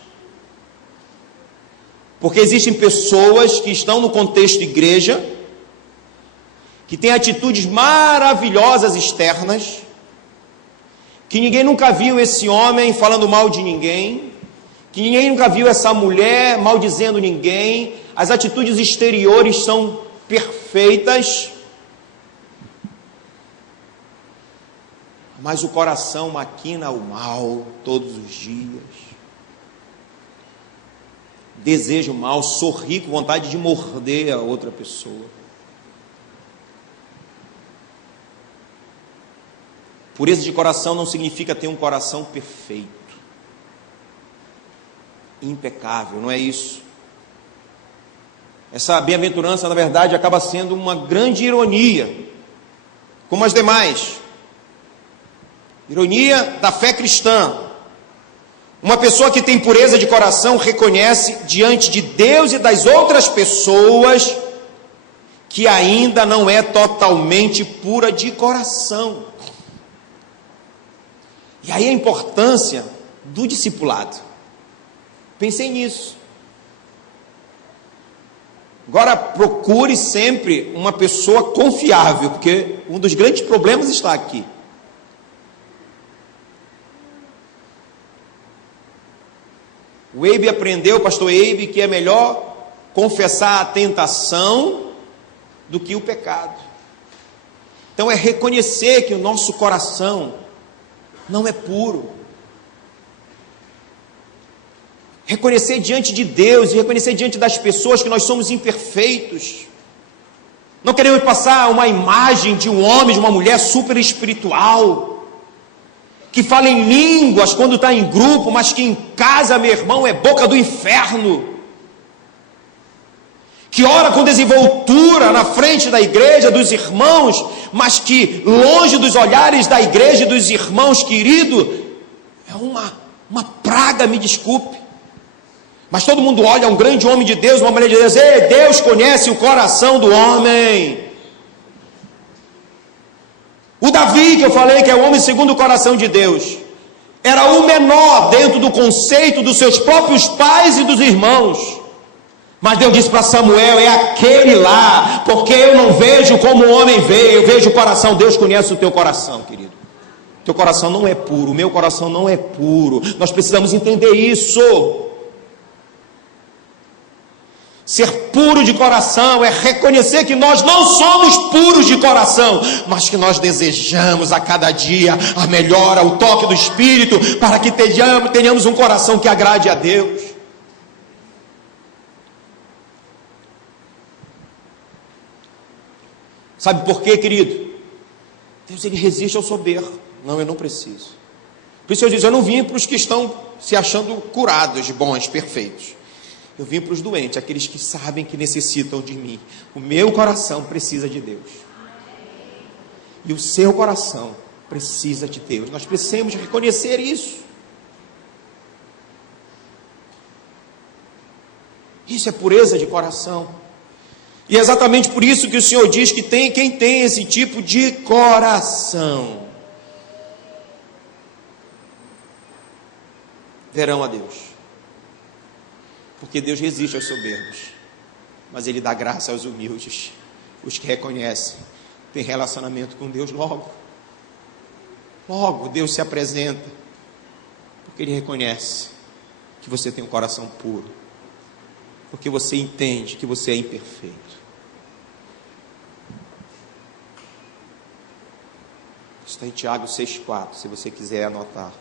Porque existem pessoas que estão no contexto igreja, que têm atitudes maravilhosas externas, que ninguém nunca viu esse homem falando mal de ninguém, que ninguém nunca viu essa mulher maldizendo ninguém, as atitudes exteriores são perfeitas, mas o coração maquina o mal todos os dias, deseja o mal, sorri com vontade de morder a outra pessoa. Pureza de coração não significa ter um coração perfeito, impecável, não é isso. Essa bem-aventurança, na verdade, acaba sendo uma grande ironia, como as demais. Ironia da fé cristã. Uma pessoa que tem pureza de coração reconhece diante de Deus e das outras pessoas que ainda não é totalmente pura de coração. E aí a importância do discipulado. Pensei nisso. Agora procure sempre uma pessoa confiável, porque um dos grandes problemas está aqui. O Eibe aprendeu, o pastor Eibe, que é melhor confessar a tentação do que o pecado. Então é reconhecer que o nosso coração não é puro. Reconhecer diante de Deus e reconhecer diante das pessoas que nós somos imperfeitos. Não queremos passar uma imagem de um homem, de uma mulher super espiritual, que fala em línguas quando está em grupo, mas que em casa, meu irmão, é boca do inferno. Que ora com desenvoltura na frente da igreja, dos irmãos, mas que longe dos olhares da igreja e dos irmãos queridos, é uma praga, me desculpe. Mas todo mundo olha um grande homem de Deus, uma mulher de Deus, ei, Deus conhece o coração do homem. O Davi, que eu falei que é o homem segundo o coração de Deus, era o menor dentro do conceito dos seus próprios pais e dos irmãos. Mas Deus disse para Samuel, é aquele lá, porque eu não vejo como o homem vê, eu vejo o coração. Deus conhece o teu coração, querido. Teu coração não é puro, o meu coração não é puro. Nós precisamos entender isso. Ser puro de coração é reconhecer que nós não somos puros de coração, mas que nós desejamos a cada dia a melhora, o toque do Espírito, para que tenhamos um coração que agrade a Deus. Sabe por quê, querido? Deus, ele resiste ao soberbo. Não, eu não preciso. Por isso eu digo, eu não vim para os que estão se achando curados, bons, perfeitos. Eu vim para os doentes, aqueles que sabem que necessitam de mim. O meu coração precisa de Deus. E o seu coração precisa de Deus. Nós precisamos reconhecer isso. Isso é pureza de coração. E é exatamente por isso que o Senhor diz que quem tem esse tipo de coração verão a Deus. Porque Deus resiste aos soberbos, mas Ele dá graça aos humildes. Os que reconhecem, têm relacionamento com Deus logo Deus se apresenta, porque Ele reconhece que você tem um coração puro, porque você entende que você é imperfeito. Está em Tiago 6,4, se você quiser anotar.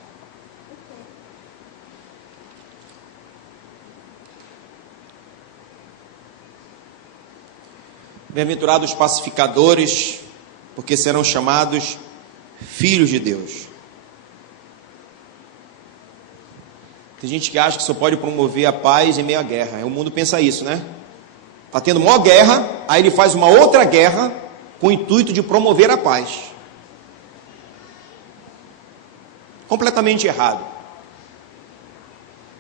Bem-aventurados os pacificadores, porque serão chamados filhos de Deus. Tem gente que acha que só pode promover a paz em meio à guerra. O mundo pensa isso, né? Está tendo uma guerra, aí ele faz uma outra guerra com o intuito de promover a paz. Completamente errado.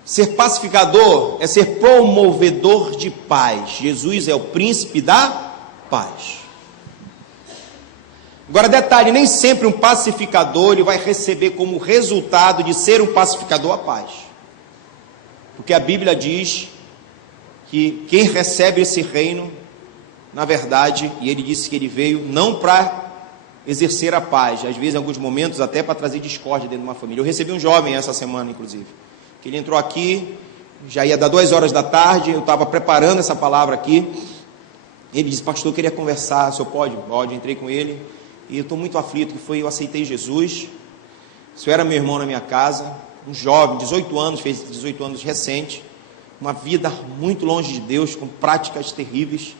Ser pacificador é ser promovedor de paz. Jesus é o príncipe da paz. Agora, detalhe, nem sempre um pacificador ele vai receber como resultado de ser um pacificador a paz. Porque a Bíblia diz que quem recebe esse reino, na verdade, e ele disse que ele veio não para exercer a paz, às vezes em alguns momentos até para trazer discórdia dentro de uma família. Eu recebi um jovem essa semana, inclusive, que ele entrou aqui, já ia dar 2 horas da tarde, eu estava preparando essa palavra aqui, ele disse: pastor, eu queria conversar, o senhor pode? Pode. Entrei com ele, e eu estou muito aflito, que foi, eu aceitei Jesus, o senhor era meu irmão na minha casa, um jovem, 18 anos, fez 18 anos recente, uma vida muito longe de Deus, com práticas terríveis.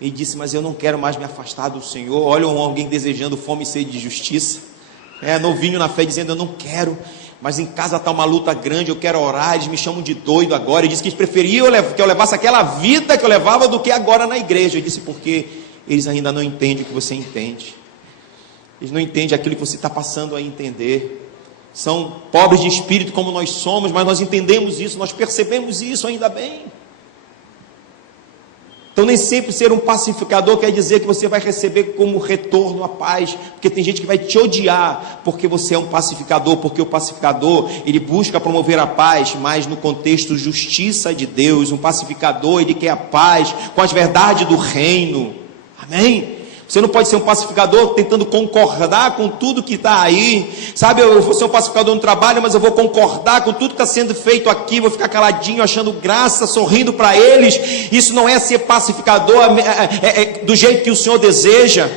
Ele disse: mas eu não quero mais me afastar do Senhor. Olha alguém desejando fome e sede de justiça, novinho na fé, dizendo: eu não quero, mas em casa está uma luta grande, eu quero orar, eles me chamam de doido agora. Ele disse que eles preferiam que eu levasse aquela vida que eu levava do que agora na igreja. Eu disse: porque eles ainda não entendem o que você entende, eles não entendem aquilo que você está passando a entender. São pobres de espírito como nós somos, mas nós entendemos isso, nós percebemos isso, ainda bem. Então nem sempre ser um pacificador quer dizer que você vai receber como retorno a paz, porque tem gente que vai te odiar porque você é um pacificador, porque o pacificador ele busca promover a paz, mas no contexto justiça de Deus. Um pacificador ele quer a paz com as verdades do reino, amém? Você não pode ser um pacificador tentando concordar com tudo que está aí, sabe? Eu vou ser um pacificador no trabalho, mas eu vou concordar com tudo que está sendo feito aqui, vou ficar caladinho, achando graça, sorrindo para eles. Isso não é ser pacificador do jeito que o Senhor deseja.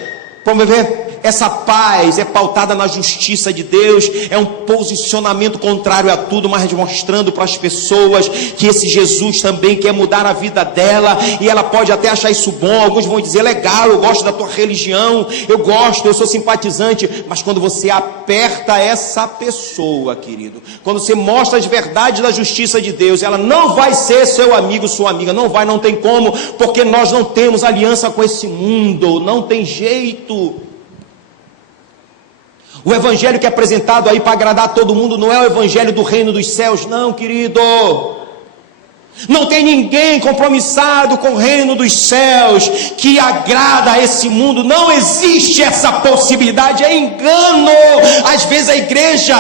Promover essa paz é pautada na justiça de Deus, é um posicionamento contrário a tudo, mas mostrando para as pessoas que esse Jesus também quer mudar a vida dela, e ela pode até achar isso bom. Alguns vão dizer: legal, eu gosto da tua religião, eu sou simpatizante, mas quando você aperta essa pessoa, querido, quando você mostra as verdades da justiça de Deus, ela não vai ser seu amigo, sua amiga, não tem como, porque nós não temos aliança com esse mundo, não tem jeito. O evangelho que é apresentado aí para agradar a todo mundo não é o evangelho do reino dos céus, não, querido. Não tem ninguém compromissado com o reino dos céus que agrada a esse mundo. Não existe essa possibilidade, é engano. Às vezes a igreja,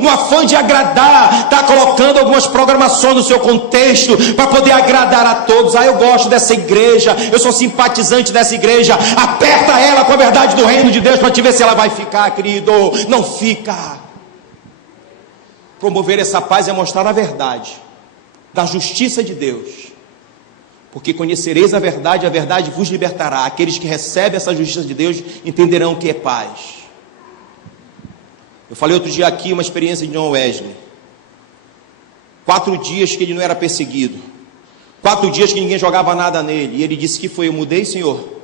no afã de agradar, está colocando algumas programações no seu contexto para poder agradar a todos. Eu gosto dessa igreja, eu sou simpatizante dessa igreja. Aperta ela com a verdade do reino de Deus para te ver se ela vai ficar, querido. Não fica. Promover essa paz é mostrar a verdade da justiça de Deus, porque conhecereis a verdade vos libertará. Aqueles que recebem essa justiça de Deus entenderão o que é paz. Eu falei outro dia aqui uma experiência de John Wesley. 4 dias que ele não era perseguido, 4 dias que ninguém jogava nada nele, e ele disse: que foi? Eu mudei, Senhor,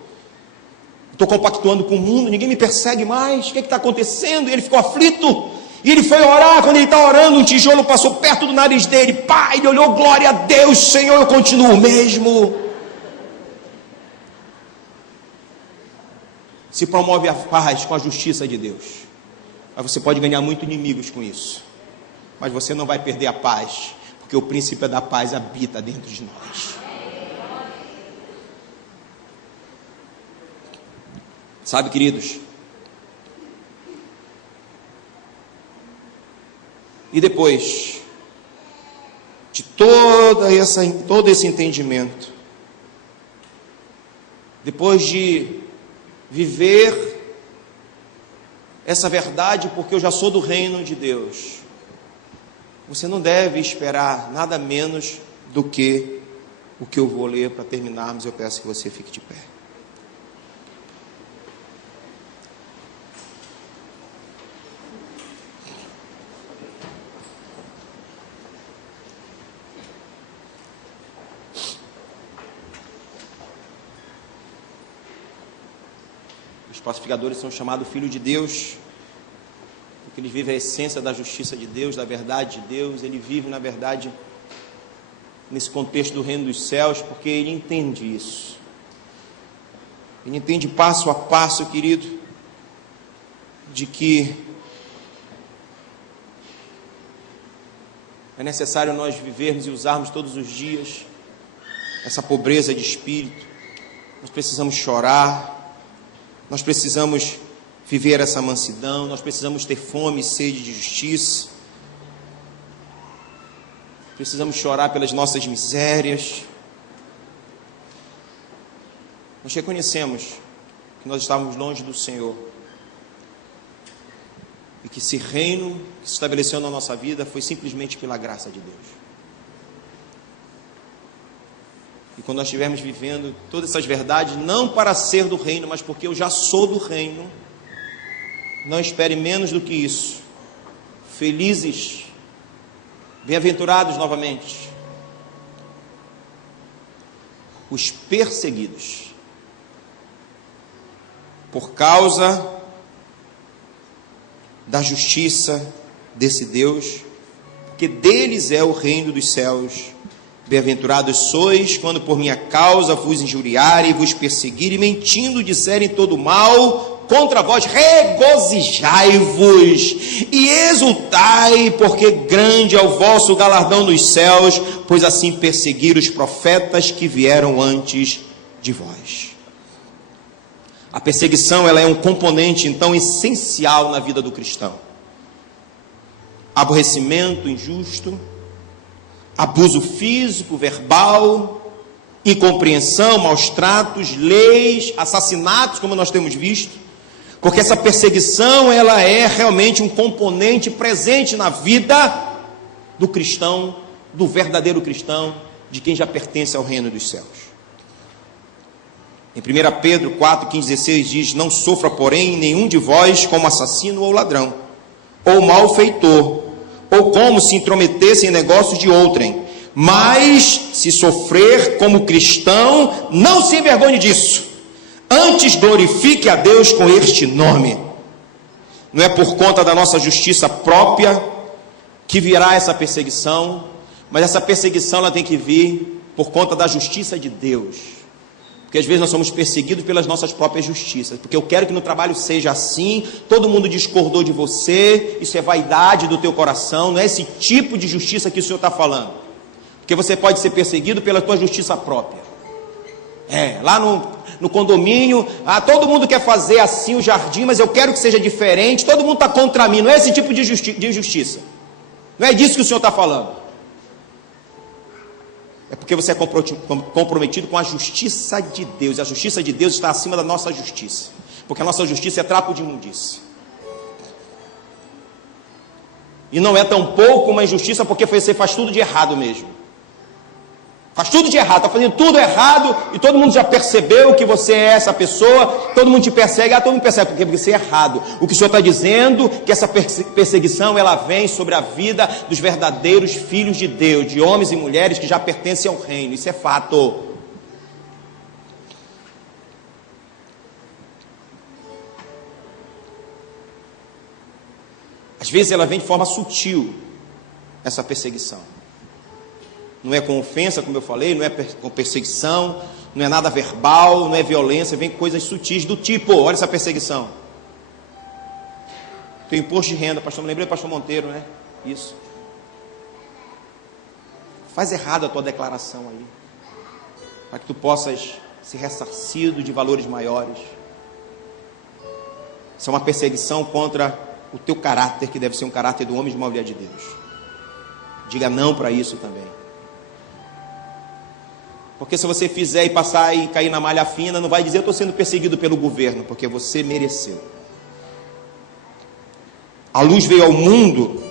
estou compactuando com o mundo, ninguém me persegue mais, o que está acontecendo? E ele ficou aflito. E ele foi orar. Quando ele está orando, um tijolo passou perto do nariz dele. Pai, ele olhou: glória a Deus, Senhor, eu continuo mesmo. Se promove a paz com a justiça de Deus. Mas você pode ganhar muitos inimigos com isso, mas você não vai perder a paz, porque o príncipe da paz habita dentro de nós. Sabe, queridos, e depois de todo esse entendimento, depois de viver essa verdade, porque eu já sou do reino de Deus, você não deve esperar nada menos do que o que eu vou ler para terminarmos. Eu peço que você fique de pé. Os pacificadores são chamados filhos de Deus, porque eles vivem a essência da justiça de Deus, da verdade de Deus. Ele vive, na verdade, nesse contexto do reino dos céus, porque ele entende isso. Ele entende passo a passo, querido, de que é necessário nós vivermos e usarmos todos os dias essa pobreza de espírito. Nós precisamos chorar, nós precisamos viver essa mansidão, nós precisamos ter fome e sede de justiça, precisamos chorar pelas nossas misérias. Nós reconhecemos que nós estávamos longe do Senhor e que esse reino que se estabeleceu na nossa vida foi simplesmente pela graça de Deus. E quando nós estivermos vivendo todas essas verdades, não para ser do reino, mas porque eu já sou do reino, não espere menos do que isso. Felizes, bem-aventurados novamente, os perseguidos, por causa da justiça desse Deus, porque deles é o reino dos céus. Bem-aventurados sois, quando por minha causa vos injuriarem, vos perseguirem, mentindo disserem todo mal contra vós. Regozijai-vos e exultai, porque grande é o vosso galardão nos céus, pois assim perseguiram os profetas que vieram antes de vós. A perseguição, ela é um componente, então, essencial na vida do cristão. Aborrecimento injusto, abuso físico, verbal, incompreensão, maus tratos, leis, assassinatos, como nós temos visto, porque essa perseguição, ela é realmente um componente presente na vida do cristão, do verdadeiro cristão, de quem já pertence ao reino dos céus. Em 1 Pedro 4, 15, 16 diz: não sofra, porém, nenhum de vós como assassino ou ladrão, ou malfeitor, ou como se intrometesse em negócios de outrem, mas se sofrer como cristão, não se envergonhe disso, antes glorifique a Deus com este nome. Não é por conta da nossa justiça própria que virá essa perseguição, mas essa perseguição ela tem que vir por conta da justiça de Deus. Porque às vezes nós somos perseguidos pelas nossas próprias justiças, porque eu quero que no trabalho seja assim, todo mundo discordou de você, isso é vaidade do teu coração, não é esse tipo de justiça que o Senhor está falando. Porque você pode ser perseguido pela tua justiça própria. Lá no condomínio, todo mundo quer fazer assim o jardim, mas eu quero que seja diferente, todo mundo está contra mim, não é esse tipo de injustiça. Não é disso que o Senhor está falando. É porque você é comprometido com a justiça de Deus. E a justiça de Deus está acima da nossa justiça. Porque a nossa justiça é trapo de imundícia. E não é tão pouco uma injustiça, porque você faz tudo de errado mesmo. Faz tudo de errado, está fazendo tudo errado, e todo mundo já percebeu que você é essa pessoa, todo mundo te persegue, todo mundo percebe, porque você é errado. O que o Senhor está dizendo, que essa perseguição, ela vem sobre a vida dos verdadeiros filhos de Deus, de homens e mulheres que já pertencem ao reino, isso é fato. Às vezes ela vem de forma sutil, essa perseguição. Não é com ofensa, como eu falei, não é com perseguição, não é nada verbal, não é violência, vem coisas sutis do tipo, olha essa perseguição. Teu imposto de renda, pastor, me lembrei do pastor Monteiro, né? Isso. Faz errado a tua declaração aí, para que tu possas ser ressarcido de valores maiores. Isso é uma perseguição contra o teu caráter, que deve ser um caráter do homem e de uma mulher de Deus. Diga não para isso também. Porque se você fizer e passar e cair na malha fina, não vai dizer: eu estou sendo perseguido pelo governo, porque você mereceu. A luz veio ao mundo,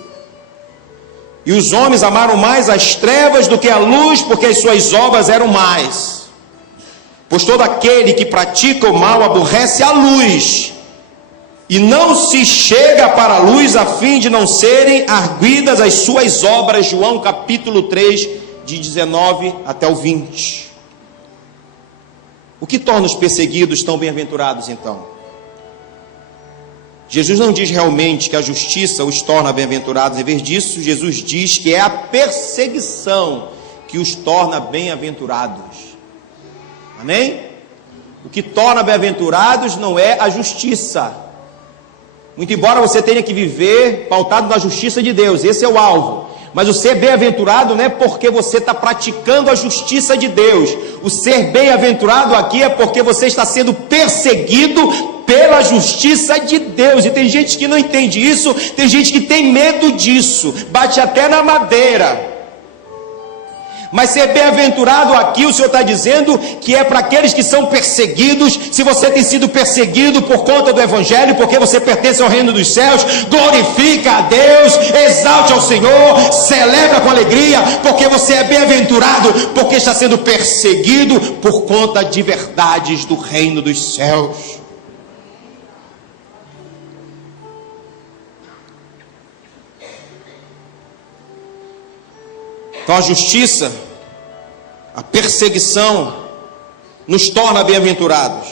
e os homens amaram mais as trevas do que a luz, porque as suas obras eram más. Pois todo aquele que pratica o mal aborrece a luz, e não se chega para a luz, a fim de não serem arguidas as suas obras. João capítulo 3, de 19 até o 20. O que torna os perseguidos tão bem-aventurados então? Jesus não diz realmente que a justiça os torna bem-aventurados. Em vez disso, Jesus diz que é a perseguição que os torna bem-aventurados. Amém? O que torna bem-aventurados não é a justiça. Muito embora você tenha que viver pautado na justiça de Deus, esse é o alvo. Mas o ser bem-aventurado não é porque você está praticando a justiça de Deus. O ser bem-aventurado aqui é porque você está sendo perseguido pela justiça de Deus. E tem gente que não entende isso, tem gente que tem medo disso, bate até na madeira. Mas ser bem-aventurado aqui, o Senhor está dizendo que é para aqueles que são perseguidos. Se você tem sido perseguido por conta do Evangelho, porque você pertence ao reino dos céus, glorifica a Deus, exalte ao Senhor, celebra com alegria, porque você é bem-aventurado, porque está sendo perseguido por conta de verdades do reino dos céus. Então a justiça, a perseguição, nos torna bem-aventurados.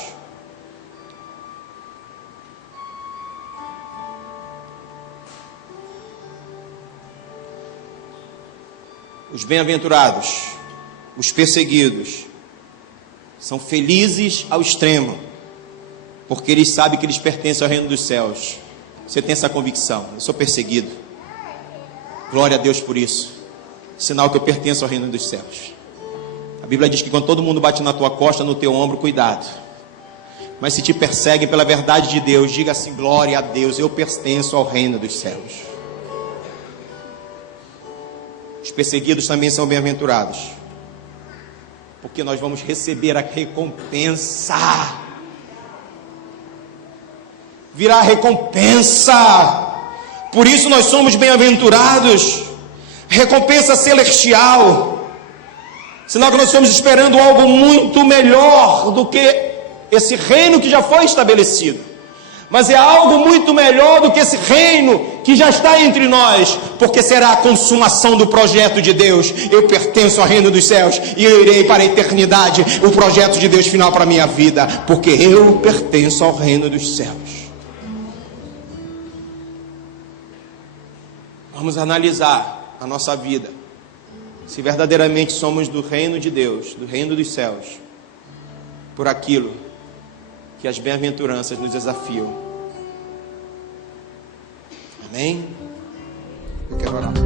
Os bem-aventurados, os perseguidos, são felizes ao extremo, porque eles sabem que eles pertencem ao reino dos céus. Você tem essa convicção: eu sou perseguido, glória a Deus por isso. Sinal que eu pertenço ao reino dos céus. A Bíblia diz que quando todo mundo bate na tua costa, no teu ombro, cuidado. Mas se te perseguem pela verdade de Deus, diga assim: glória a Deus, eu pertenço ao reino dos céus. Os perseguidos também são bem-aventurados, porque nós vamos receber a recompensa. Virá recompensa. Por isso nós somos bem-aventurados. Recompensa celestial. Senão que nós estamos esperando algo muito melhor do que esse reino que já foi estabelecido. Mas é algo muito melhor do que esse reino que já está entre nós, porque será a consumação do projeto de Deus. Eu pertenço ao reino dos céus e eu irei para a eternidade, o projeto de Deus final para a minha vida, porque eu pertenço ao reino dos céus. Vamos analisar a nossa vida, se verdadeiramente somos do reino de Deus, do reino dos céus, por aquilo que as bem-aventuranças nos desafiam. Amém? Eu quero orar.